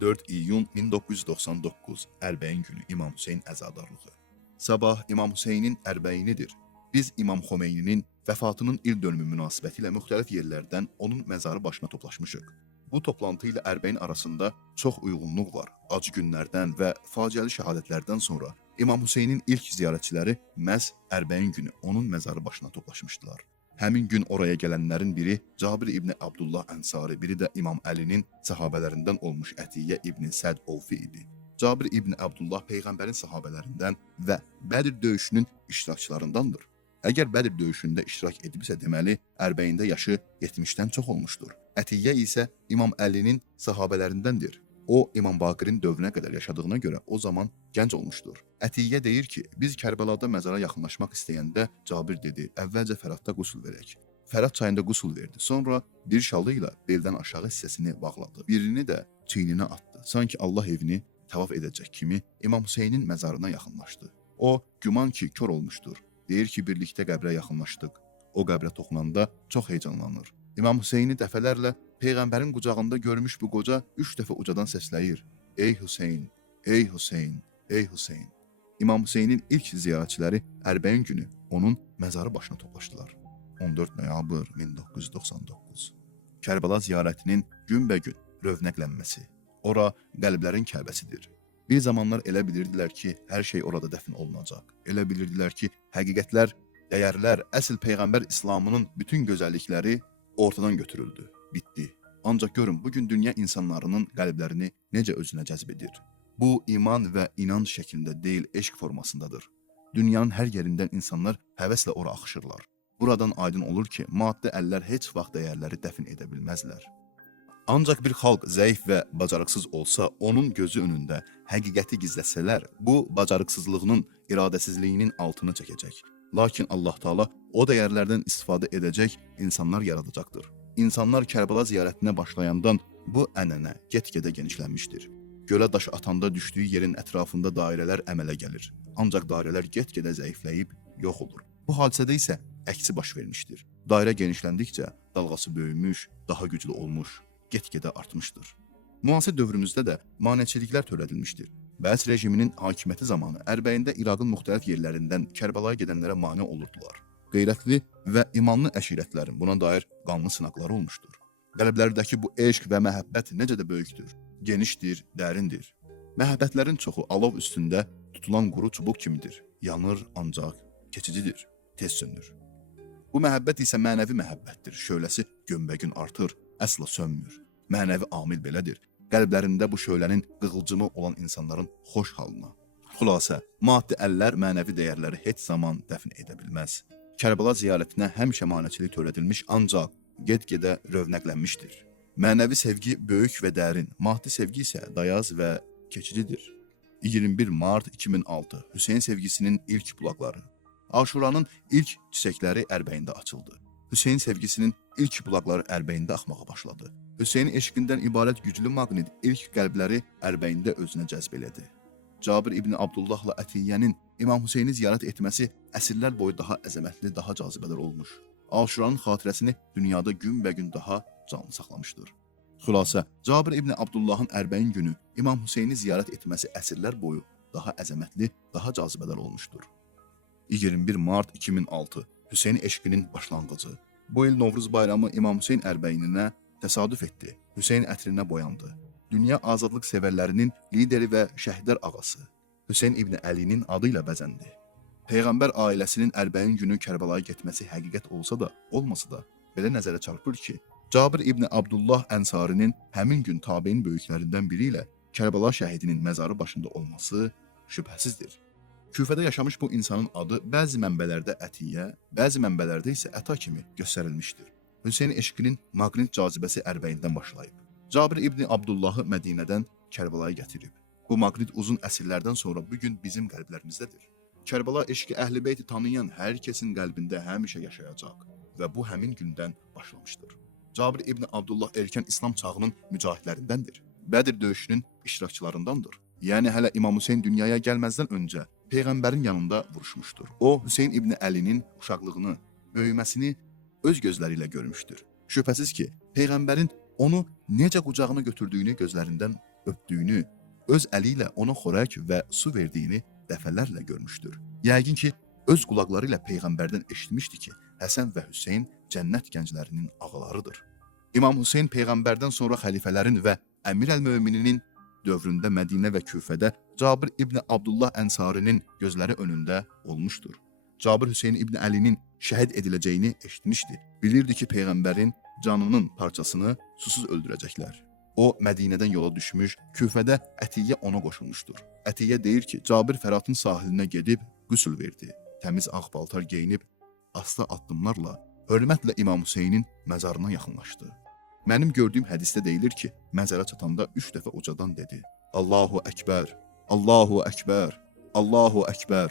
4 iyun 1999 Ərbəyin günü İmam Hüseyn əzadarlığı. Sabah İmam Hüseynin ərbəyinidir. Biz İmam Xomeyninin vəfatının il dönümü münasibətilə müxtəlif yerlərdən onun məzarı başına toplaşmışıq. Bu toplantı ilə Ərbəyin arasında çox uyğunluq var. Acı günlərdən və faciəli şəhadətlərdən sonra İmam Hüseynin ilk ziyarətçiləri məhz Ərbəyin günü onun məzarı başına toplaşmışdılar. Həmin gün oraya gələnlərin biri Cabir İbn Abdullah Ənsari, biri də İmam Əlinin səhabələrindən olmuş Ətiyyə İbn Səd Ovfi idi. Cabir İbn Abdullah Peyğəmbərin səhabələrindən və Bədir döyüşünün iştirakçılarındandır. Əgər Bədir döyüşündə iştirak edibsə, deməli, Ərbəyində yaşı 70-dən çox olmuşdur. Ətiyyə isə İmam Əlinin səhabələrindəndir. O, İmam Baqirin dövrünə qədər yaşadığına görə o zaman gənc olmuşdur. Ətiyyə deyir ki, biz Kərbəlada məzara yaxınlaşmaq istəyəndə Cabir dedi, əvvəlcə Fəradda qusul verək. Fərad çayında qusul verdi. Sonra bir şalı ilə beldən aşağı hissəsini bağladı. Birini də çiyninə atdı. Sanki Allah evini tavaf edəcək kimi İmam Hüseynin məzarına yaxınlaşdı. O, güman ki, kör olmuşdur. Deyir ki, birlikdə qəbrə yaxınlaşdıq. O qəbrə toxunanda çox heyecanlanır. İmam Hüseyni dəfələrlə Peyğəmbərin qucağında görmüş bu qoca 3 dəfə ucadan səsləyir. Ey Hüseyn, ey Hüseyn, ey Hüseyn. İmam Hüseynin ilk ziyarətçiləri Ərbəyin günü onun məzarı başına toplaşdılar. 14 noyabr 1999. Kərbəla ziyarətinin günbəgün rövnəqlənməsi. Ora qəlblərin Kəbəsidir. Bir zamanlar elə bilirdilər ki, hər şey orada dəfn olunacaq. Elə bilirdilər ki, həqiqətlər, dəyərlər, əsl Peyğəmbər İslamının bütün gözəllikləri ortadan götürüldü, bitdi. Ancaq görün, bugün dünya insanlarının qəlblərini necə özünə cəzb edir. Bu, iman və inanc şəklində deyil, eşq formasındadır. Dünyanın hər yerindən insanlar həvəslə ora axışırlar. Buradan aydın olur ki, maddi əllər heç vaxt dəyərləri dəfn edə bilməzlər. Ancaq bir xalq zəif və bacarıqsız olsa, onun gözü önündə həqiqəti gizləsələr, bu bacarıqsızlığının, iradəsizliyinin altını çəkəcək. Lakin Allah Taala o dəyərlərdən istifadə edəcək insanlar yaradacaqdır. İnsanlar Kərbəla ziyarətinə başlayandan bu ənənə get-gedə genişlənmişdir. Gölə daş atanda düşdüyü yerin ətrafında dairələr əmələ gəlir. Ancaq dairələr get-gedə zəifləyib yox olur. Bu hadisədə isə əksi baş vermişdir. Dairə genişləndikcə dalğası böyümüş, daha güclü olmuş, get-gedə artmışdır. Müasir dövrümüzdə də maneçiliklər törədilmişdir. Bəs rejiminin hakimiyyəti zamanı Ərbəyində İraqın müxtəlif yerlərindən Kərbəlaya gedənlərə mane olurdular. Qeyrətli və imanlı əşirətlərin buna dair qanlı sınaqları olmuşdur. Qəlblərdəki bu eşq və məhəbbət necə də böyükdür, genişdir, dərindir. Məhəbbətlərin çoxu alov üstündə tutulan quru çubuq kimidir. Yanır, ancaq keçicidir, tez sönür. Bu məhəbbət isə mənəvi məhəbbətdir. Şöləsi günbəgün artır, əsla sönmür. Mənəvi amil belədir. Qəlblərində bu şölənin qığılcımı olan insanların xoş halına. Xülasə, maddi əllər mənəvi dəyərləri heç zaman dəfn edə bilməz. Kərbəla ziyarətinə həmişə maneçilik törədilmiş, ancaq get-gedə rövnəqlənmişdir. Mənəvi sevgi böyük və dərin, maddi sevgi isə dayaz və keçicidir. 21 mart 2006 Hüseyn sevgisinin ilk bulaqları. Aşuranın ilk çiçəkləri Ərbəyində açıldı. Hüseyn sevgisinin ilk bulaqları Ərbəyində axmağa başladı. Hüseynin eşqindən ibarət güclü maqnit ilk qəlbləri Ərbəyində özünə cəzb elədi. Cabir İbni Abdullahla Ətiyyənin İmam Hüseyni ziyarət etməsi əsrlər boyu daha əzəmətli, daha cazibədar olmuş. Aşuranın xatirəsini dünyada günbəgün daha canlı saxlamışdır. Xülasə, Cabir İbni Abdullahın Ərbəyin günü İmam Hüseyni ziyarət etməsi əsrlər boyu daha əzəmətli, daha cazibədar olmuşdur. 21 mart 2006 Hüseyn eşqinin başlanğıcı. Bu il Novruz bayramı İmam Hüseyn ərbəyinə təsadüf etdi. Hüseyn ətrinə boyandı. Dünya azadlıq sevərlərinin lideri və şəhidlər ağası Hüseyn İbni Əlinin adı ilə bəzəndi. Peyğəmbər ailəsinin Ərbəyin günü Kərbəlaya getməsi həqiqət olsa da, olmasa da belə nəzərə çarpır ki, Cabir İbni Abdullah Ənsarinin həmin gün tabein böyüklərindən biri ilə Kərbəla şəhidinin məzarı başında olması şübhəsizdir. Küfədə yaşamış bu insanın adı bəzi mənbələrdə Ətiyyə, bəzi mənbələrdə isə Əta kimi göstərilmişdir. Hüseyn eşqinin maqnit cazibəsi Ərbəyindən başlayıb. Cabir İbni Abdullahı Mədinədən Kərbəlaya gətirib. Bu maqnit uzun əsrlərdən sonra bugün bizim qəlblərimizdədir. Kərbəla eşqi Əhl-i Beyti tanıyan hər kəsin qəlbində həmişə yaşayacaq və bu həmin gündən başlamışdır. Cabir İbni Abdullah erkən İslam çağının mücahidlərindəndir. Bədir döyüşünün iştirakçılarındandır. Yəni hələ İmam Hüseyn dünyaya gəlməzdən öncə Peyğəmbərin yanında vuruşmuşdur. O, Hüseyn İbni Əlinin uşaqlığını, böyüməsini öz gözləri ilə görmüşdür. Şübhəsiz ki, Peyğəmbərin onu necə qucağına götürdüyünü, gözlərindən öpdüyünü, öz əli ilə ona xörək və su verdiyini dəfələrlə görmüşdür. Yəqin ki, öz qulaqları ilə Peyğəmbərdən eşitmişdi ki, Həsən və Hüseyn cənnət gənclərinin ağalarıdır. İmam Hüseyn Peyğəmbərdən sonra xəlifələrin və Əmir əl-Mömininin dövründə Mədinə və Küfədə Cabir İbni Abdullah Ənsarinin gözləri önündə olmuşdur. Cabir Hüseyn İbni Əlinin şəhid ediləcəyini eşitmişdi. Bilirdi ki, Peyğəmbərin canının parçasını susuz öldürəcəklər. O, Mədinədən yola düşmüş, Küfədə Ətiyyə ona qoşulmuşdur. Ətiyyə deyir ki, Cabir Fəratın sahilinə gedib qüsül verdi. Təmiz ağ paltar geyinib, asta addımlarla, hörmətlə İmam Hüseynin məzarına yaxınlaşdı. Mənim gördüyüm hədisdə deyilir ki, məzara çatanda 3 dəfə ucadan dedi: Allahu Əkbər, Allahu Əkbər, Allahu Əkbər.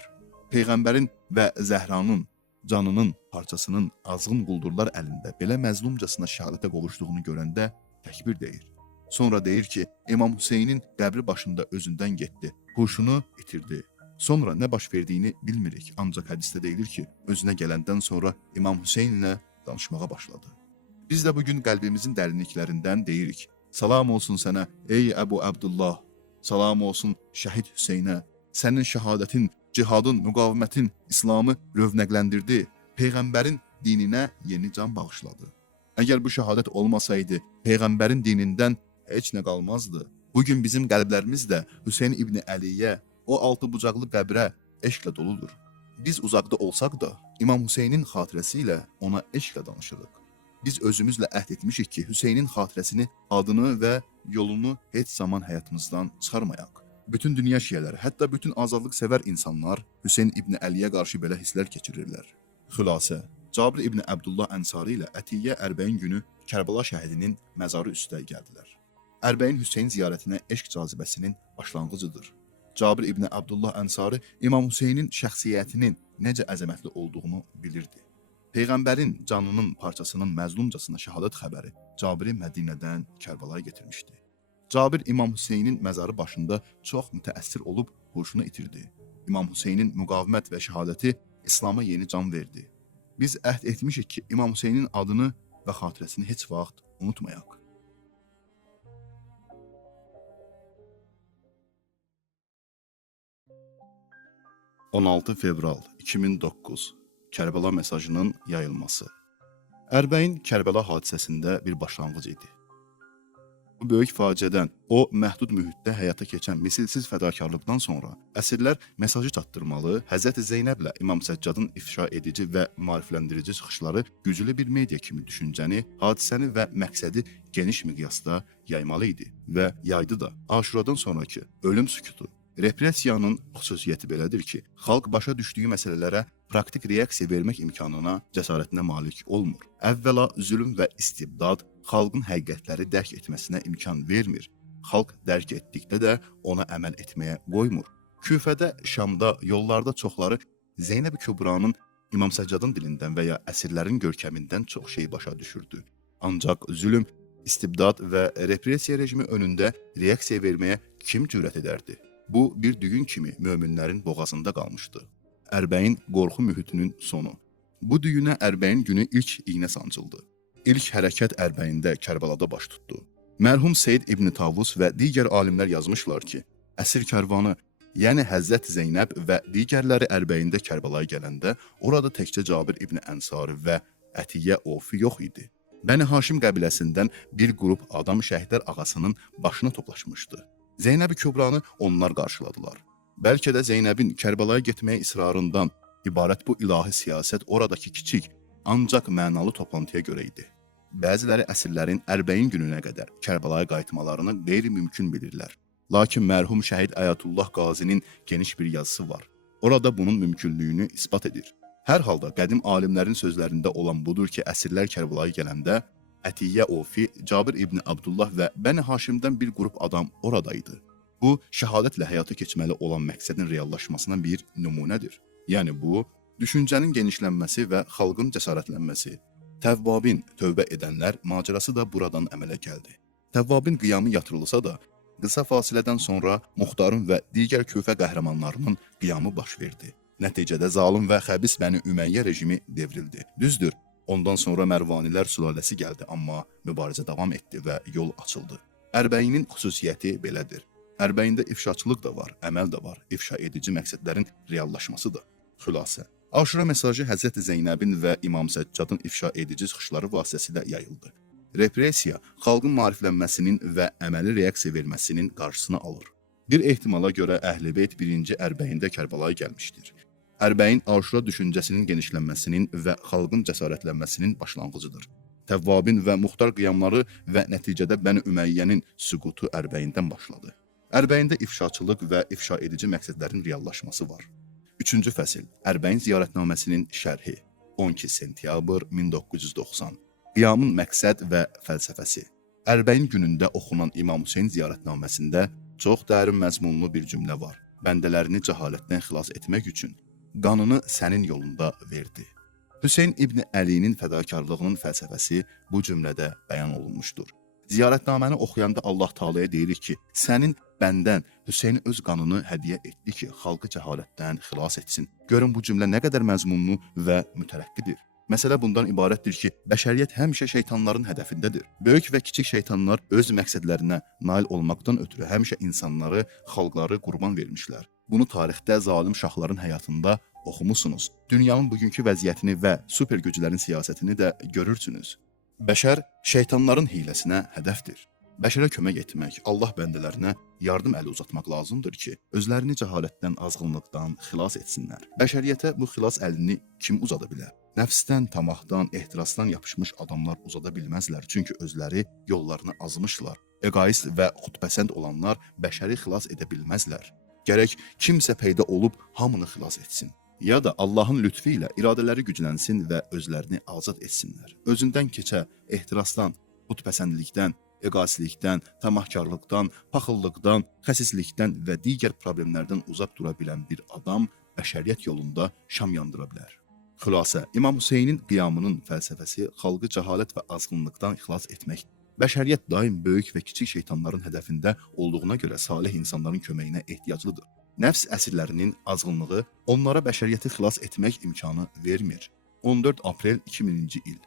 Peyğəmbərin və Zəhranın canının parçasının azğın quldurlar əlində belə məzlumcasına şəhadətə qovuşduğunu görəndə təkbir deyir. Sonra deyir ki, İmam Hüseynin qəbri başında özündən getdi, huşunu itirdi. Sonra nə baş verdiyini bilmirik, ancaq hədisdə deyilir ki, özünə gələndən sonra İmam Hüseynlə danışmağa başladı. Biz də bugün qəlbimizin dərinliklərindən deyirik: Salam olsun sənə, ey Əbu Abdullah, salam olsun şəhid Hüseynə, sənin şəhadətin, cihadın, müqavimətin İslamı rövnəqləndirdi, Peyğəmbərin dininə yeni can bağışladı. Əgər bu şəhadət olmasaydı, Peyğəmbərin dinindən heç nə qalmazdı. Bugün bizim qəlblərimiz də Hüseyn İbni Əliyə, o altı bucaqlı qəbrə eşqlə doludur. Biz uzaqda olsaq da, İmam Hüseynin xatirəsi ilə ona eşqlə danışırıq. Biz özümüzlə əhd etmişik ki, Hüseynin xatirəsini, adını və yolunu heç zaman həyatımızdan çıxarmayaq. Bütün dünya şiələri, hətta bütün azadlıq sevər insanlar Hüseyn ibn Əliyə qarşı belə hisslər keçirirlər. Xülasə, Cabir ibn Əbdullah Ənsari ilə Ətiyyə Ərbəyin günü Kərbəla şəhidinin məzarı üstə gəldilər. Ərbəyin Hüseyn ziyarətinə eşq cazibəsinin başlanğıcıdır. Cabir ibn Əbdullah Ənsari İmam Hüseynin şəxsiyyətinin necə əzəmətli olduğunu bilirdi. Peyğəmbərin canının parçasının məzlumcasına şəhadət xəbəri Cabiri Mədinədən Kərbəlaya getirmişdi. Cabir İmam Hüseynin məzarı başında çox mütəəssir olub huşunu itirdi. İmam Hüseynin müqavimət və şəhadəti İslam'a yeni can verdi. Biz əhd etmişik ki, İmam Hüseynin adını və xatirəsini heç vaxt unutmayaq. ...16 fevral 2009 Kərbəla mesajının yayılması. Ərbəyin Kərbəla hadisəsində bir başlanğıc idi. Bu böyük faciədən, o məhdud mühitdə həyata keçən misilsiz fədakarlıqdan sonra əsirlər mesajı çatdırmalı, Həzrəti Zeynəblə İmam Səccadın ifşa edici və maarifləndirici çıxışları güclü bir media kimi düşüncəni, hadisəni və məqsədi geniş miqyasda yaymalı idi və yaydı da. Aşuradan sonraki ölüm sükutu. Repressiyanın xüsusiyyəti belədir ki, xalq başa düşdüyü məsələlərə praktik reaksiya vermək imkanına, cəsarətinə malik olmur. Əvvəla zülm və istibdad xalqın həqiqətləri dərk etməsinə imkan vermir. Xalq dərk etdikdə də ona əməl etməyə qoymur. Küfədə, Şamda, yollarda çoxları Zeynəb-i Kübranın İmam Səccadın dilindən və ya əsirlərin görkəmindən çox şey başa düşürdü. Ancaq zülm, istibdad və repressiya rejimi önündə reaksiya verməyə kim cürət edərdi? Bu, bir düyün kimi möminlərin boğazında qalmışdı. Ərbəyin qorxu mühitinin sonu. Bu düyünə Ərbəyin günü ilk iynə sancıldı. İlk hərəkət Ərbəyində Kərbəlada baş tutdu. Mərhum Seyyid İbn Tavus və digər alimlər yazmışlar ki, əsir kərvanı, yəni Həzrət Zeynəb və digərləri Ərbəyində Kərbəlaya gələndə orada təkcə Cabir İbn Ənsari və Ətiyyə Ofi yox idi. Bəni Haşim qəbiləsindən bir qrup adam şəhidlər ağasının başına toplaşmışdı. Zeynəb-i Kübranı onlar qarşıladılar. Bəlkə də Zeynəbin Kərbəlaya getməyə israrından ibarət bu ilahi siyasət oradakı kiçik, ancaq mənalı toplantıya görə idi. Bəziləri əsirlərin Ərbəyin gününə qədər Kərbəlaya qayıtmalarını qeyri-mümkün bilirlər. Lakin mərhum şəhid Əyətullah Qazinin geniş bir yazısı var. Orada bunun mümkünlüyünü isbat edir. Hər halda qədim alimlərin sözlərində olan budur ki, əsirlər Kərbəlaya gələndə Ətiyyə Ofi, Cabir İbn Abdullah və Bəni Haşimdən bir qrup adam oradaydı. Bu, şəhadətlə həyata keçməli olan məqsədin reallaşmasına bir nümunədir. Yəni bu, düşüncənin genişlənməsi və xalqın cəsarətlənməsi. Təvvabin, tövbə edənlər macərası da buradan əmələ gəldi. Təvvabin qiyamı yatırılsa da, qısa fasilədən sonra Muxtarın və digər Küfə qəhrəmanlarının qiyamı baş verdi. Nəticədə zalım və xəbis Bəni Üməyyə rejimi devrildi. Düzdür, ondan sonra Mərvanilər sülaləsi gəldi, amma mübarizə davam etdi və yol açıldı. Ərbəyinin xüsusiyyəti belədir. Ərbəyində ifşaçılıq da var, əməl də var, ifşa edici məqsədlərin reallaşması da. Xülasə. Aşura mesajı Həzrəti Zeynəbin və İmam Səccadın ifşa edici çıxışları vasitəsilə yayıldı. Repressiya xalqın maariflənməsinin və əməli reaksiya verməsinin qarşısını alır. Bir ehtimala görə Əhl-i-Beyt 1-ci Ərbəyində Kərbəlaya gəlmişdir. Ərbəyin Aşura düşüncəsinin genişlənməsinin və xalqın cəsarətlənməsinin başlanğıcıdır. Təvvabin və Muxtar qiyamları və nəticədə Bəni Üməyyənin süqutu Ərbəyindən başladı. Ərbəyində ifşaçılıq və ifşa edici məqsədlərin reallaşması var. 3-cü fəsil. Ərbəyin ziyarətnaməsinin şərhi. 12 sentyabr 1990. Qiyamın məqsəd və fəlsəfəsi. Ərbəyin günündə oxunan İmam Hüseyn ziyarətnaməsində çox dərin məzmunlu bir cümlə var. Bəndələrini cəhalətdən xilas etmək üçün qanını sənin yolunda verdi. Hüseyn İbn Əlinin fədakarlığının fəlsəfəsi bu cümlədə bəyan olunmuşdur. Ziyarətnaməni oxuyanda Allah Taala'ya deyirik ki, sənin bəndən Hüseyn öz qanını hədiyyə etdi ki, xalqı cəhalətdən xilas etsin. Görün bu cümlə nə qədər məzmunlu və mütərəqqidir. Məsələ bundan ibarətdir ki, bəşəriyyət həmişə şeytanların hədəfindədir. Böyük və kiçik şeytanlar öz məqsədlərinə nail olmaqdan ötürü həmişə insanları, xalqları qurban vermişlər. Bunu tarixdə zalim şahların həyatında oxumusunuz. Dünyanın bugünkü vəziyyətini və super güclərin siyasətini də görürsünüz. Bəşər şeytanların hiləsinə hədəfdir. Bəşərə kömək etmək, Allah bəndələrinə yardım əli uzatmaq lazımdır ki, özlərini cəhalətdən, azğınlıqdan xilas etsinlər. Bəşəriyyətə bu xilas əlini kim uzada bilər? Nəfsdən, tamahdan, ehtirasdan yapışmış adamlar uzada bilməzlər, çünki özləri yollarını azmışlar. Egoist və xudpəsənd olanlar bəşəri xilas edə bilməzlər. Gərək kimsə peyda olub hamını xilas etsin. Ya da Allahın lütfu ilə iradələri güclənsin və özlərini azad etsinlər. Özündən keçə, ehtirasdan, xudpəsəndlikdən, egoistlikdən, tamahkarlıqdan, paxıllıqdan, xəsislikdən və digər problemlərdən uzaq dura bilən bir adam bəşəriyyət yolunda şam yandıra bilər. Xülasə, İmam Hüseynin qiyamının fəlsəfəsi xalqı cəhalət və azğınlıqdan xilas etməkdir. Bəşəriyyət daim böyük və kiçik şeytanların hədəfində olduğuna görə salih insanların köməyinə ehtiyaclıdır. Nəfs əsirlərinin azğınlığı onlara bəşəriyyəti xilas etmək imkanı vermir. 14 aprel 2000-ci il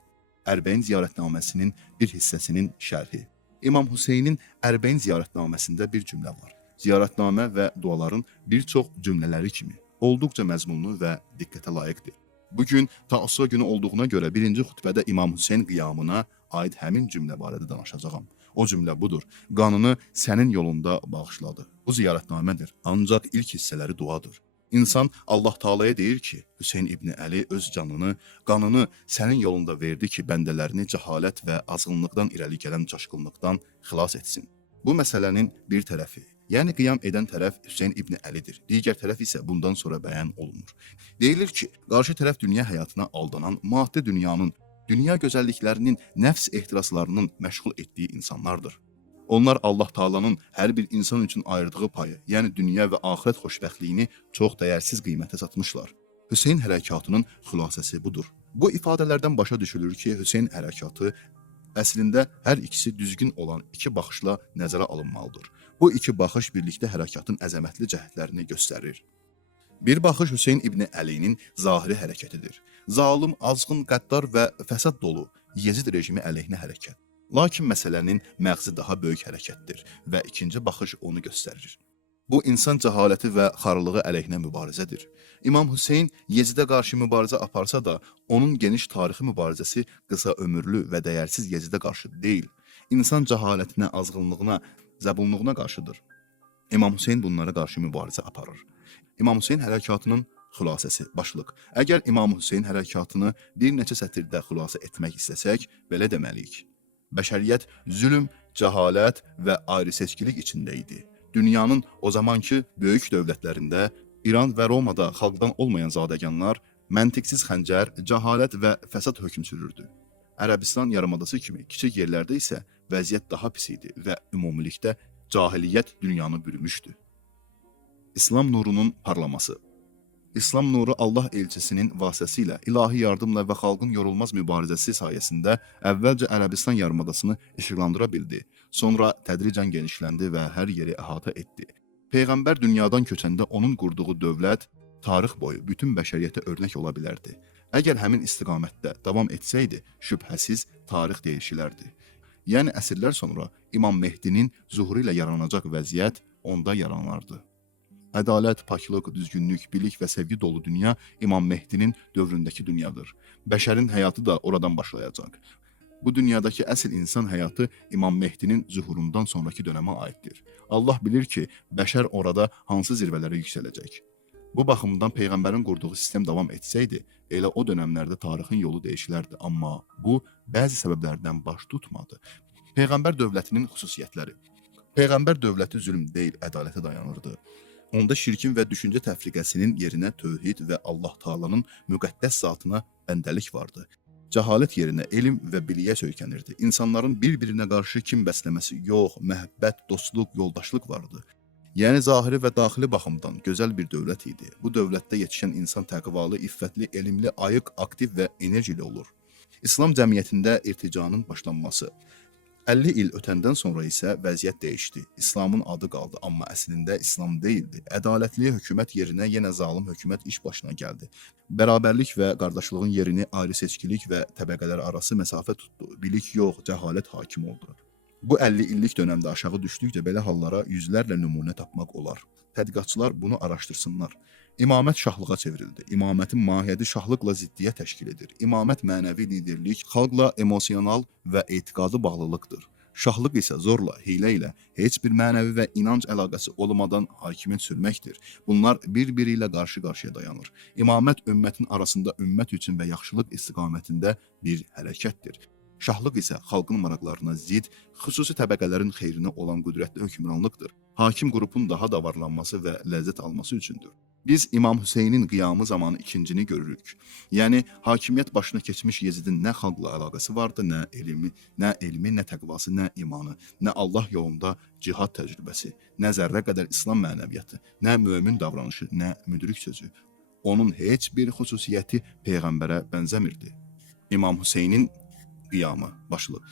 Ərbəin ziyarətnaməsinin bir hissəsinin şərhi. İmam Hüseynin Ərbəin ziyarətnaməsində bir cümlə var. Ziyarətnamə və duaların bir çox cümlələri kimi olduqca məzmunlu və diqqətə layiqdir. Bugün Təəssüra günü olduğuna görə birinci xutbədə İmam Hüseyn qiyamına aid həmin cümlə barədə danışacağam. O cümlə budur: qanını sənin yolunda bağışladı. Bu ziyarətnamədir, ancaq ilk hissələri duadır. İnsan Allah Taala'ya deyir ki, Hüseyn İbn Əli öz canını, qanını sənin yolunda verdi ki, bəndələrini cəhalət və azğınlıqdan irəli gələn çaşqınlıqdan xilas etsin. Bu məsələnin bir tərəfi, yəni qiyam edən tərəf Hüseyn İbn Əlidir. Digər tərəf isə bundan sonra bəyan olunur. Deyilir ki, qarşı tərəf dünya həyatına aldanan, maddi dünyanın, dünya gözəlliklərinin, nəfs ehtiraslarının məşğul etdiyi insanlardır. Onlar Allah Taala'nın hər bir insan üçün ayırdığı payı, yəni dünya və axirət xoşbəxtliyini çox dəyərsiz qiymətə satmışlar. Hüseyn hərəkatının xülasəsi budur. Bu ifadələrdən başa düşülür ki, Hüseyn hərəkatı əslində hər ikisi düzgün olan iki baxışla nəzərə alınmalıdır. Bu iki baxış birlikdə hərəkatın əzəmətli cəhətlərini göstərir. Bir baxış Hüseyn İbn Əlinin zahiri hərəkətidir. Zalım, azğın, qəddar və fəsad dolu Yezid rejimi əleyhinə hərəkət. Lakin məsələnin məğzi daha böyük hərəkətdir və ikinci baxış onu göstərir. Bu, insan cəhaləti və xarılığı əleyhinə mübarizədir. İmam Hüseyn Yezidə qarşı mübarizə aparsa da, onun geniş tarixi mübarizəsi qısa ömürlü və dəyərsiz Yezidə qarşı deyil. İnsan cəhalətinə, azğınlığına, zəbunluğuna qarşıdır. İmam Hüseyn bunlara qarşı mübarizə aparır. İmam Hüseyn hərəkatının xülasəsi, başlıq. Əgər İmam Hüseyn hərəkatını bir neçə sətirdə xülasə etmək istəsək, belə deməliyik. Bəşəriyyət zülm, cəhalət və ayrı-seçkilik içində idi. Dünyanın o zamanki böyük dövlətlərində, İran və Romada xalqdan olmayan zadəganlar, məntiqsiz xəncər, cəhalət və fəsad hökm sürürdü. Ərəbistan yarımadası kimi kiçik yerlərdə isə vəziyyət daha pis idi və ümumilikdə cahiliyyət dünyanı bürümüşdü. İslam nurunun parlaması. İslam nuru Allah elçisinin vasitəsilə, ilahi yardımla və xalqın yorulmaz mübarizəsi sayəsində əvvəlcə Ərəbistan yarımadasını işıqlandıra bildi. Sonra tədricən genişləndi və hər yeri əhatə etdi. Peyğəmbər dünyadan köçəndə onun qurduğu dövlət tarix boyu bütün bəşəriyyətə örnək ola bilərdi. Əgər həmin istiqamətdə davam etsəydi, şübhəsiz tarix dəyişilərdi. Yəni əsrlər sonra İmam Mehdinin zuhuru ilə yaranacaq vəziyyət onda yaranardı. Ədalət, paklıq, düzgünlük, bilik və sevgi dolu dünya İmam Mehdinin dövründəki dünyadır. Bəşərin həyatı da oradan başlayacaq. Bu dünyadakı əsl insan həyatı İmam Mehdinin zuhurundan sonraki dönəmə aiddir. Allah bilir ki, bəşər orada hansı zirvələrə yüksələcək. Bu baxımdan Peyğəmbərin qurduğu sistem davam etsəydi, elə o dönəmlərdə tarixin yolu dəyişilərdi. Amma bu, bəzi səbəblərdən baş tutmadı. Peyğəmbər dövlətinin xüsusiyyətləri. Peyğəmbər dövləti zülm deyil, ədalətə dayanırdı. Onda şirkin və düşüncə təfriqəsinin yerinə tövhid və Allah Taala'nın müqəddəs zatına bəndəlik vardı. Cəhalət yerinə elm və biliyə söykənirdi. İnsanların bir-birinə qarşı kin bəsləməsi yox, məhəbbət, dostluq, yoldaşlıq vardı. Yəni zahiri və daxili baxımdan gözəl bir dövlət idi. Bu dövlətdə yetişən insan təqvalı, iffətli, elmli, ayıq, aktiv və enerjili olur. İslam cəmiyyətində irticanın başlanması. 50 il ötəndən sonra isə vəziyyət dəyişdi. İslamın adı qaldı, amma əslində İslam deyildi. Ədalətli hökumət yerinə yenə zalım hökumət iş başına gəldi. Bərabərlik və qardaşlığın yerini ayrı-seçkilik və təbəqələr arası məsafə tutdu. Bilik yox, cəhalət hakim oldu. Bu 50 illik dönəmdə aşağı düşdükcə belə hallara yüzlərlə nümunə tapmaq olar. Tədqiqatçılar bunu araşdırsınlar. İmamət şahlığa çevrildi. İmamətin mahiyyəti şahlıqla ziddiyyət təşkil edir. İmamət mənəvi liderlik, xalqla emosional və etiqadi bağlılıqdır. Şahlıq isə zorla, hiylə ilə, heç bir mənəvi və inanc əlaqəsi olmadan hakimiyyət sürməkdir. Bunlar bir-biri ilə qarşı-qarşıya dayanır. İmamət ümmətin arasında ümmət üçün və yaxşılıq istiqamətində bir hərəkətdir. Şahlıq isə xalqın maraqlarına zidd, xüsusi təbəqələrin xeyrinə olan qüdrətli hökmranlıqdır. Hakim qrupun daha da varlanması və ləzzət alması üçündür. Biz İmam Hüseynin qiyamı zamanı ikincini görürük. Yəni hakimiyyət başına keçmiş Yezidin nə xalqla əlaqəsi vardı, nə elmi, nə təqvası, nə imanı, nə Allah yolunda cihad təcrübəsi, nə zərrə qədər İslam mənəviyyatı, nə mömin davranışı, nə müdrik sözü. Onun heç bir xüsusiyyəti peyğəmbərə bənzəmirdi. İmam Hüseynin qiyamı başlıq.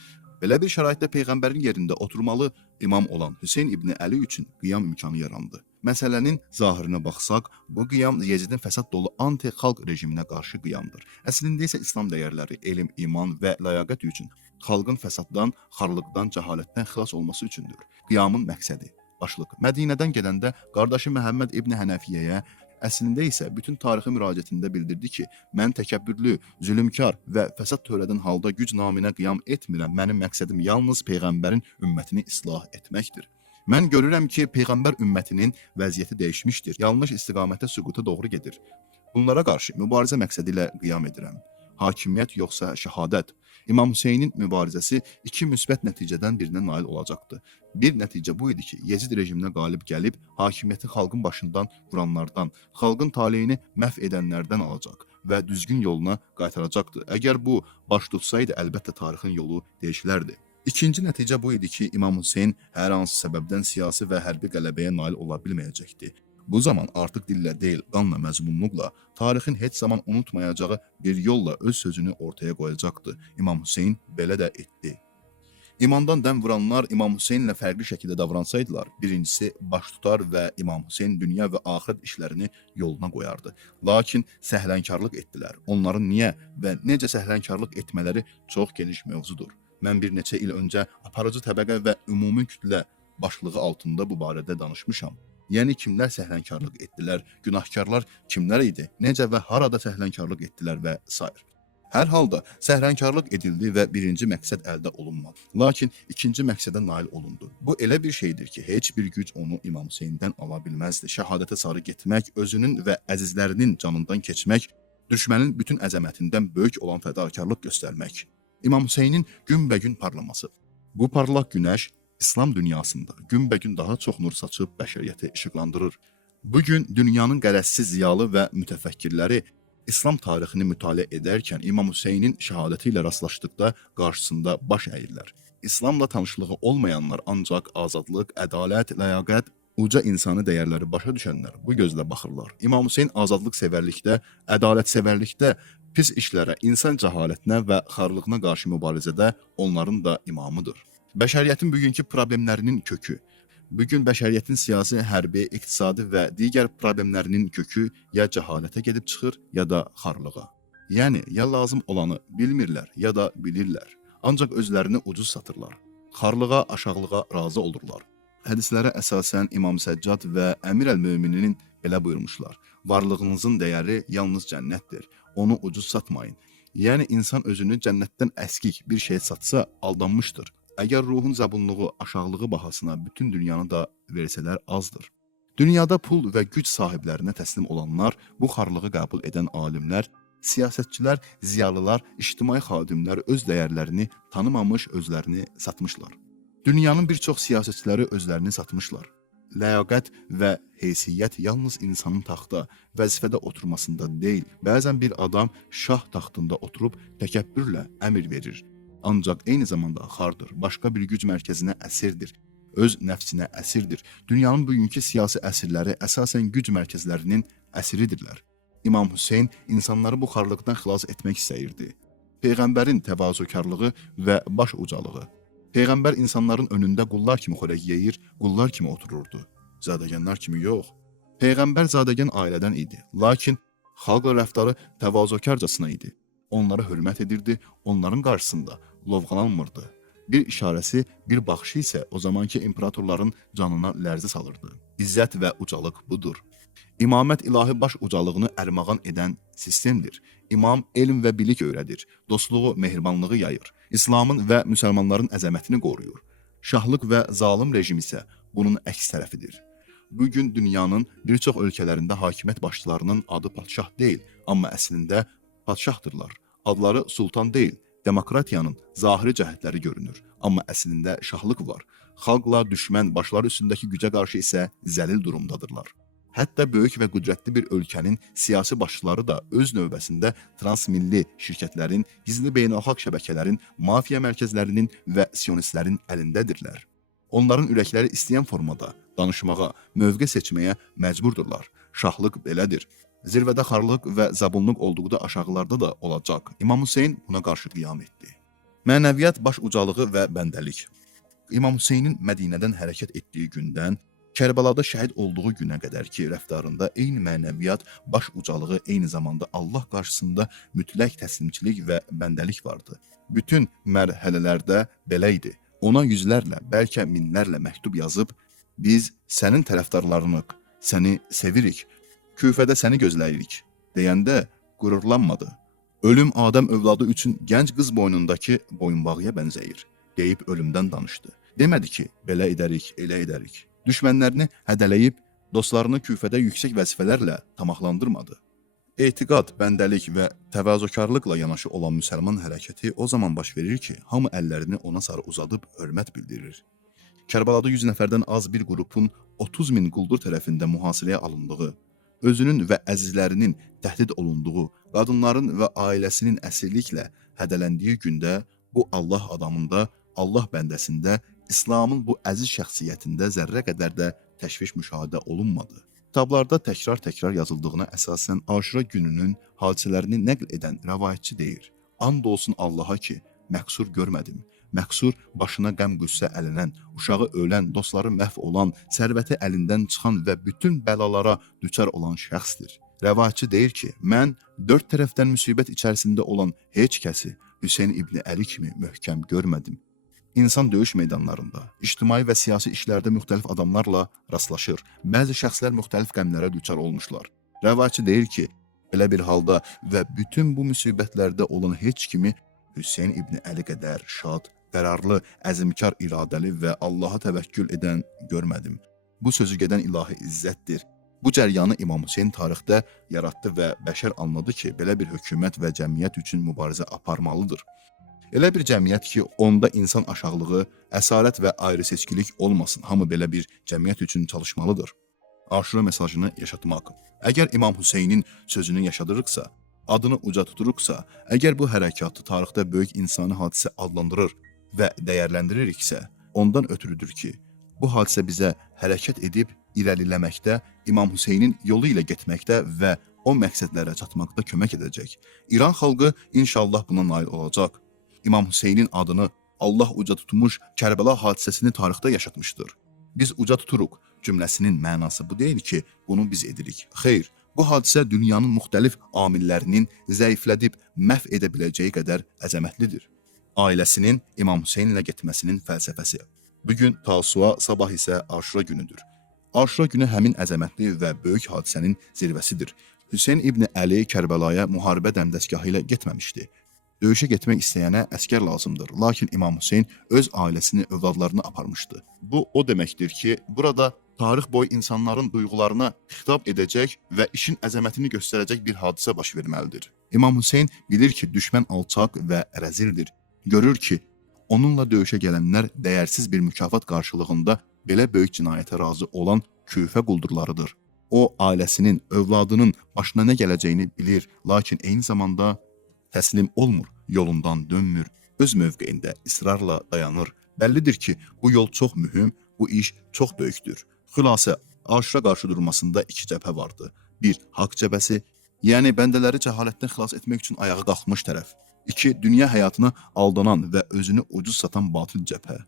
Belə bir şəraitdə peyğəmbərin yerində oturmalı imam olan Hüseyn İbni Əli üçün qiyam imkanı yarandı. Məsələnin zahirinə baxsaq, bu qiyam Yezidin fəsad dolu anti-xalq rejiminə qarşı qiyamdır. Əslində isə İslam dəyərləri, elm, iman və ləyaqət üçün xalqın fəsaddan, xarlıqdan, cəhalətdən xilas olması üçündür. Qiyamın məqsədi başlıq. Mədinədən gedəndə qardaşı Məhəmməd İbni Hənəfiyyəyə, əslində isə bütün tarixi müraciətində bildirdi ki, mən təkəbbürlü, zülümkar və fəsad törədən halda güc naminə qiyam etmirəm. Mənim məqsədim yalnız peyğəmbərin ümmətini islah etməkdir. Mən görürəm ki, peyğəmbər ümmətinin vəziyyəti dəyişmişdir. Yanlış istiqamətə süquta doğru gedir. Bunlara qarşı mübarizə məqsədi ilə qiyam edirəm. Hakimiyyət yoxsa şəhadət. İmam Hüseynin mübarizəsi iki müsbət nəticədən birinə nail olacaqdı. Bir nəticə bu idi ki, Yezid rejiminə qalib gəlib, hakimiyyəti xalqın başından vuranlardan, xalqın taleyini məhv edənlərdən alacaq və düzgün yoluna qaytaracaqdı. Əgər bu baş tutsaydı, əlbəttə tarixin yolu dəyişilərdi. İkinci nəticə bu idi ki, İmam Hüseyn hər hansı səbəbdən siyasi və hərbi qələbəyə nail ola bilməyəcəkdi. Bu zaman artıq dillə deyil, qanla, məzmunluqla, tarixin heç zaman unutmayacağı bir yolla öz sözünü ortaya qoyacaqdı. İmam Hüseyn belə də etdi. İmandan dəm vuranlar İmam Hüseynlə fərqli şəkildə davransaydılar, birincisi baş tutar və İmam Hüseyn dünya və axirət işlərini yoluna qoyardı. Lakin səhlənkarlıq etdilər. Onların niyə və necə səhlənkarlıq etmələri çox geniş mövzudur. Mən bir neçə il öncə aparıcı təbəqə və ümumi kütlə başlığı altında bu barədə danışmışam. Yəni kimlər səhlənkarlıq etdilər, günahkarlar kimlər idi, necə və harada səhlənkarlıq etdilər və s. Hər halda səhlənkarlıq edildi və birinci məqsəd əldə olunmadı. Lakin ikinci məqsədə nail olundu. Bu elə bir şeydir ki, heç bir güc onu İmam Hüseyndən ala bilməzdi. Şəhadətə sarı getmək, özünün və əzizlərinin canından keçmək, düşmənin bütün əzəmətindən böyük olan fədakarlıq göstərmək. İmam Hüseynin günbəgün parlaması. Bu parlaq günəş İslam dünyasında günbəgün daha çox nur saçıb bəşəriyyəti işıqlandırır. Bugün dünyanın qərəzsiz ziyalı və mütəfəkkirləri İslam tarixini mütaliə edərkən İmam Hüseynin şəhadəti ilə rastlaşdıqda qarşısında baş əyirlər. İslamla tanışlığı olmayanlar ancaq azadlıq, ədalət, ləyaqət, uca insani dəyərləri başa düşənlər bu gözlə baxırlar. İmam Hüseyn azadlıq sevərlikdə, ədalət sevərlikdə, pis işlərə, insan cəhalətinə və xarlığına qarşı mübarizədə onların da imamıdır. Bəşəriyyətin bugünkü problemlərinin kökü. Bugün bəşəriyyətin siyasi, hərbi, iqtisadi və digər problemlərinin kökü ya cəhalətə gedib çıxır, ya da xarlığa. Yəni, ya lazım olanı bilmirlər, ya da bilirlər. Ancaq özlərini ucuz satırlar. Xarlığa, aşağılığa razı olurlar. Hədislərə əsasən İmam Səccad və Əmir əl-Möminin belə buyurmuşlar. Varlığınızın dəyəri yalnız cənnətdir. Onu ucuz satmayın. Yəni, insan özünü cənnətdən əskik bir şey satsa aldanmışdır. Əgər ruhun zabunluğu, aşağılığı bahasına bütün dünyanı da versələr azdır. Dünyada pul və güc sahiblərinə təslim olanlar, bu xarlığı qəbul edən alimlər, siyasətçilər, ziyalılar, ictimai xadimlər öz dəyərlərini tanımamış, özlərini satmışlar. Dünyanın bir çox siyasətçiləri özlərini satmışlar. Ləyaqət və heysiyyət yalnız insanın taxta, vəzifədə oturmasında deyil. Bəzən bir adam şah taxtında oturub təkəbbürlə əmr verir. Ancaq eyni zamanda xardır, başqa bir güc mərkəzinə əsirdir, öz nəfsinə əsirdir. Dünyanın bugünkü siyasi əsirləri əsasən güc mərkəzlərinin əsiridirlər. İmam Hüseyn insanları bu xarlıqdan xilas etmək istəyirdi. Peyğəmbərin təvazökarlığı və baş ucalığı. Peyğəmbər insanların önündə qullar kimi xörək yeyir, qullar kimi otururdu. Zadəganlar kimi yox. Peyğəmbər zadəgan ailədən idi, lakin xalqla rəftarı təvazökarcasına idi. Onlara hörmət edirdi, onların qarşısında lovğalanmırdı. Bir işarəsi, bir baxışı isə o zamanki imperatorların canına lərzə salırdı. İzzət və ucalıq budur. İmamət ilahi baş ucalığını ərmağan edən sistemdir. İmam elm və bilik öyrədir, dostluğu, mehribanlığı yayır, İslamın və müsəlmanların əzəmətini qoruyur. Şahlıq və zalim rejim isə bunun əks tərəfidir. Bugün dünyanın bir çox ölkələrində hakimiyyət başçılarının adı padşah deyil, amma əslində padşahdırlar. Adları sultan deyil, Demokratiyanın zahiri cəhətləri görünür, amma əslində şahlıq var. Xalqla düşmən başları üstündəki gücə qarşı isə zəlil durumdadırlar. Hətta böyük və qüdrətli bir ölkənin siyasi başçıları da öz növbəsində transmilli şirkətlərin, gizli beynəlxalq şəbəkələrin, mafiya mərkəzlərinin və sionistlərin əlindədirlər. Onların ürəkləri istəyən formada danışmağa, mövqe seçməyə məcburdurlar. Şahlıq belədir. Zirvədə xarlıq və zabunluq olduğu da aşağılarda da olacaq. İmam Hüseyn buna qarşı qiyam etdi. Mənəviyyat baş ucalığı və bəndəlik. İmam Hüseynin Mədinədən hərəkət etdiyi gündən Kərbəlada şəhid olduğu günə qədər ki, rəftarında eyni mənəviyyat, baş ucalığı, eyni zamanda Allah qarşısında mütləq təslimçilik və bəndəlik vardı. Bütün mərhələlərdə belə idi. Ona yüzlərlə, bəlkə minlərlə məktub yazıb, biz sənin tərəfdarlarınıq, səni sevirik, Küfədə səni gözləyirik deyəndə qürurlanmadı. Ölüm Adəm övladı üçün gənc qız boynundakı boyunbağıya bənzəyir, deyib ölümdən danışdı. Demədi ki, belə edərik, elə edərik. Düşmənlərini hədələyib, dostlarını küfədə yüksək vəzifələrlə tamaqlandırmadı. Etiqad, bəndəlik və təvazökarlıqla yanaşı olan müsəlman hərəkəti o zaman baş verir ki, hamı əllərini ona sarı uzadıb hörmət bildirir. Kərbəlada 100 nəfərdən az bir qrupun 30 min quldur tərəfində mühasirəyə alındığı, özünün və əzizlərinin təhdid olunduğu, qadınların və ailəsinin əsirliklə hədələndiyi gündə bu Allah adamında, Allah bəndəsində, İslamın bu əziz şəxsiyyətində zərrə qədər də təşviş müşahidə olunmadı. Kitablarda təkrar-təkrar yazıldığına əsasən Aşura gününün hadisələrini nəql edən rəvayətçi deyir. And olsun Allaha ki, məqsur görmədim. Məqsur başına qəm-qüssə əlinən, uşağı ölən, dostları məhv olan, sərvəti əlindən çıxan və bütün bəlalara düçar olan şəxsdir. Rəvayətçi deyir ki, mən 4 tərəfdən müsibət içərisində olan heç kəsi Hüseyn İbni Əli kimi möhkəm görmədim. İnsan döyüş meydanlarında, ictimai və siyasi işlərdə müxtəlif adamlarla rastlaşır. Bəzi şəxslər müxtəlif qəmlərə düçar olmuşlar. Rəvayətçi deyir ki, belə bir halda və bütün bu müsibətlərdə olan heç kimi Hüseyn İbni Əli qədər şad, qərarlı, əzmkar iradəli və Allaha təvəkkül edən görmədim. Bu sözü gedən ilahi izzətdir. Bu cəryanı İmam Hüseyn tarixdə yaratdı və bəşər anladı ki, belə bir hökumət və cəmiyyət üçün mübarizə aparmalıdır. Elə bir cəmiyyət ki, onda insan aşağılığı, əsarət və ayrı seçkilik olmasın. Hamı belə bir cəmiyyət üçün çalışmalıdır. Aşura mesajını yaşatmaq. Əgər İmam Hüseynin sözünü yaşadırıqsa, adını uca tuturuqsa, əgər bu hərəkatı tarixdə böyük insani hadisə adlandırır və dəyərləndiririksə, ondan ötürüdür ki, bu hadisə bizə hərəkət edib irəliləməkdə, İmam Hüseynin yolu ilə getməkdə və o məqsədlərə çatmaqda kömək edəcək. İran xalqı inşallah buna nail olacaq. İmam Hüseynin adını Allah uca tutmuş Kərbəla hadisəsini tarixdə yaşatmışdır. Biz uca tuturuq cümləsinin mənası bu deyil ki, bunu biz edirik. Xeyr, bu hadisə dünyanın müxtəlif amillərinin zəiflədib məhv edə biləcəyi qədər əzəmətlidir. Ailəsinin İmam Hüseynlə getməsinin fəlsəfəsi. Bugün Tasua, sabah isə Aşura günüdür. Aşura günü həmin əzəmətli və böyük hadisənin zirvəsidir. Hüseyn İbni Əli Kərbəlaya müharibə dəmdəstgahı ilə getməmişdi. Döyüşə getmək istəyənə əskər lazımdır. Lakin İmam Hüseyn öz ailəsini, övladlarını aparmışdı. Bu o deməkdir ki, burada tarix boyu insanların duyğularına xitab edəcək və işin əzəmətini göstərəcək bir hadisə baş verməlidir. İmam Hüseyn bilir ki, düşmən alçaq və rəzildir. Görür ki, onunla döyüşə gələnlər dəyərsiz bir mükafat qarşılığında belə böyük cinayətə razı olan küfə quldurlarıdır. O, ailəsinin, övladının başına nə gələcəyini bilir, lakin eyni zamanda təslim olmur, yolundan dönmür, öz mövqeyində israrla dayanır. Bəllidir ki, bu yol çox mühüm, bu iş çox böyükdür. Xülasə, Aşura qarşı durmasında 2 cəbhə vardı. 1. Haqq cəbhəsi, yəni bəndələri cəhalətdən xilas etmək üçün ayağa qalxmış tərəf. 2. Dünya həyatına aldanan və özünü ucuz satan batıl cəbhə.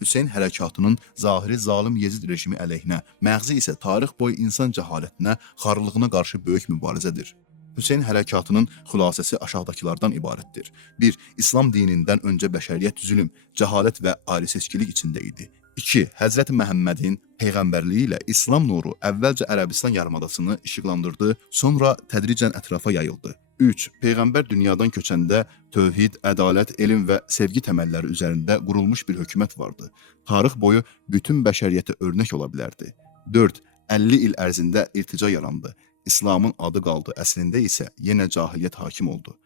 Hüseyn hərəkatının zahiri zalim Yezid rejimi əleyhinə, məğzi isə tarix boyu insan cəhalətinə, xarlığına qarşı böyük mübarizədir. Hüseyn hərəkatının xülasəsi aşağıdakılardan ibarətdir. 1. İslam dinindən öncə bəşəriyyət zülm, cəhalət və ayrı seçkilik içində idi. 2. Həzrəti Məhəmmədin peyğəmbərliyi ilə İslam nuru əvvəlcə Ərəbistan yarımadasını işıqlandırdı, sonra tədricən ətrafa yayıldı. 3. Peyğəmbər dünyadan köçəndə tövhid, ədalət, elm və sevgi təməlləri üzərində qurulmuş bir hökumət vardı. Tarix boyu bütün bəşəriyyətə örnək ola bilərdi. 4. 50 il ərzində irtica yarandı. İslamın adı qaldı, əslində isə yenə cahiliyyət hakim oldu.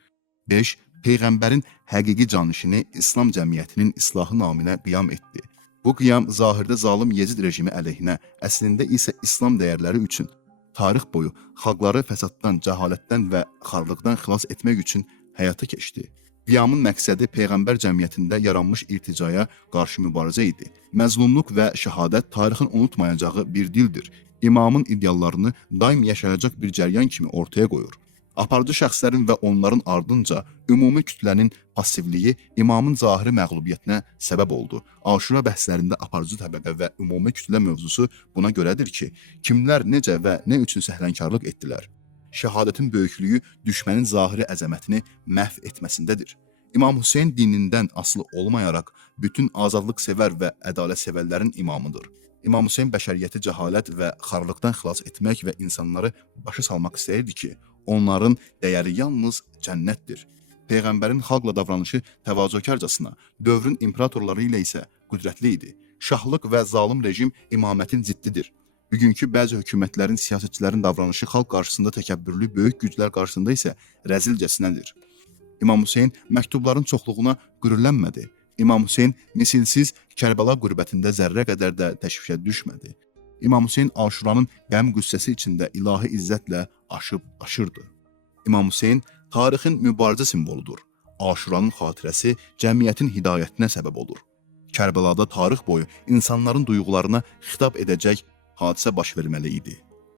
5. Peyğəmbərin həqiqi canişini İslam cəmiyyətinin islahı naminə qiyam etdi. Bu qiyam zahirdə zalım Yezid rejimi əleyhinə, əslində isə İslam dəyərləri üçün, tarix boyu xalqları fəsaddan, cəhalətdən və xarlıqdan xilas etmək üçün həyata keçdi. Qiyamın məqsədi Peyğəmbər cəmiyyətində yaranmış irticaya qarşı mübarizə idi. Məzlumluq və şəhadət tarixin unutmayacağı bir dildir. İmamın ideallarını daim yaşayacaq bir cəryan kimi ortaya qoyur. Aparıcı şəxslərin və onların ardınca ümumi kütlənin passivliyi imamın zahiri məğlubiyyətinə səbəb oldu. Aşura bəhslərində aparıcı təbəqə və ümumi kütlə mövzusu buna görədir ki, kimlər necə və nə üçün səhlənkarlıq etdilər. Şəhadətin böyüklüyü düşmənin zahiri əzəmətini məhv etməsindədir. İmam Hüseyn dinindən asılı olmayaraq bütün azadlıq sevər və ədalət sevərlərin imamıdır. İmam Hüseyn bəşəriyyəti cəhalət və xarlıqdan xilas etmək və insanları başa salmaq istəyirdi ki, onların dəyəri yalnız cənnətdir. Peyğəmbərin xalqla davranışı təvazökarcasına, dövrün imperatorları ilə isə qüdrətli idi. Şahlıq və zalım rejim imamətin ziddidir. Bugünkü bəzi hökumətlərin, siyasətçilərin davranışı xalq qarşısında təkəbbürlü, böyük güclər qarşısında isə rəzilcəsinədir. İmam Hüseyn məktubların çoxluğuna qürrlənmədi. İmam Hüseyn misilsiz Kərbəla qürbətində zərrə qədər də təşvişə düşmədi. İmam Hüseyn Aşuranın qəm qüssəsi içində ilahi izzətlə aşırdı. İmam Hüseyn tarixin mübarizə simvoludur. Aşuranın xatirəsi cəmiyyətin hidayətinə səbəb olur. Kərbəlada tarix boyu insanların duyğularına xitab edəcək hadisə baş verməli idi.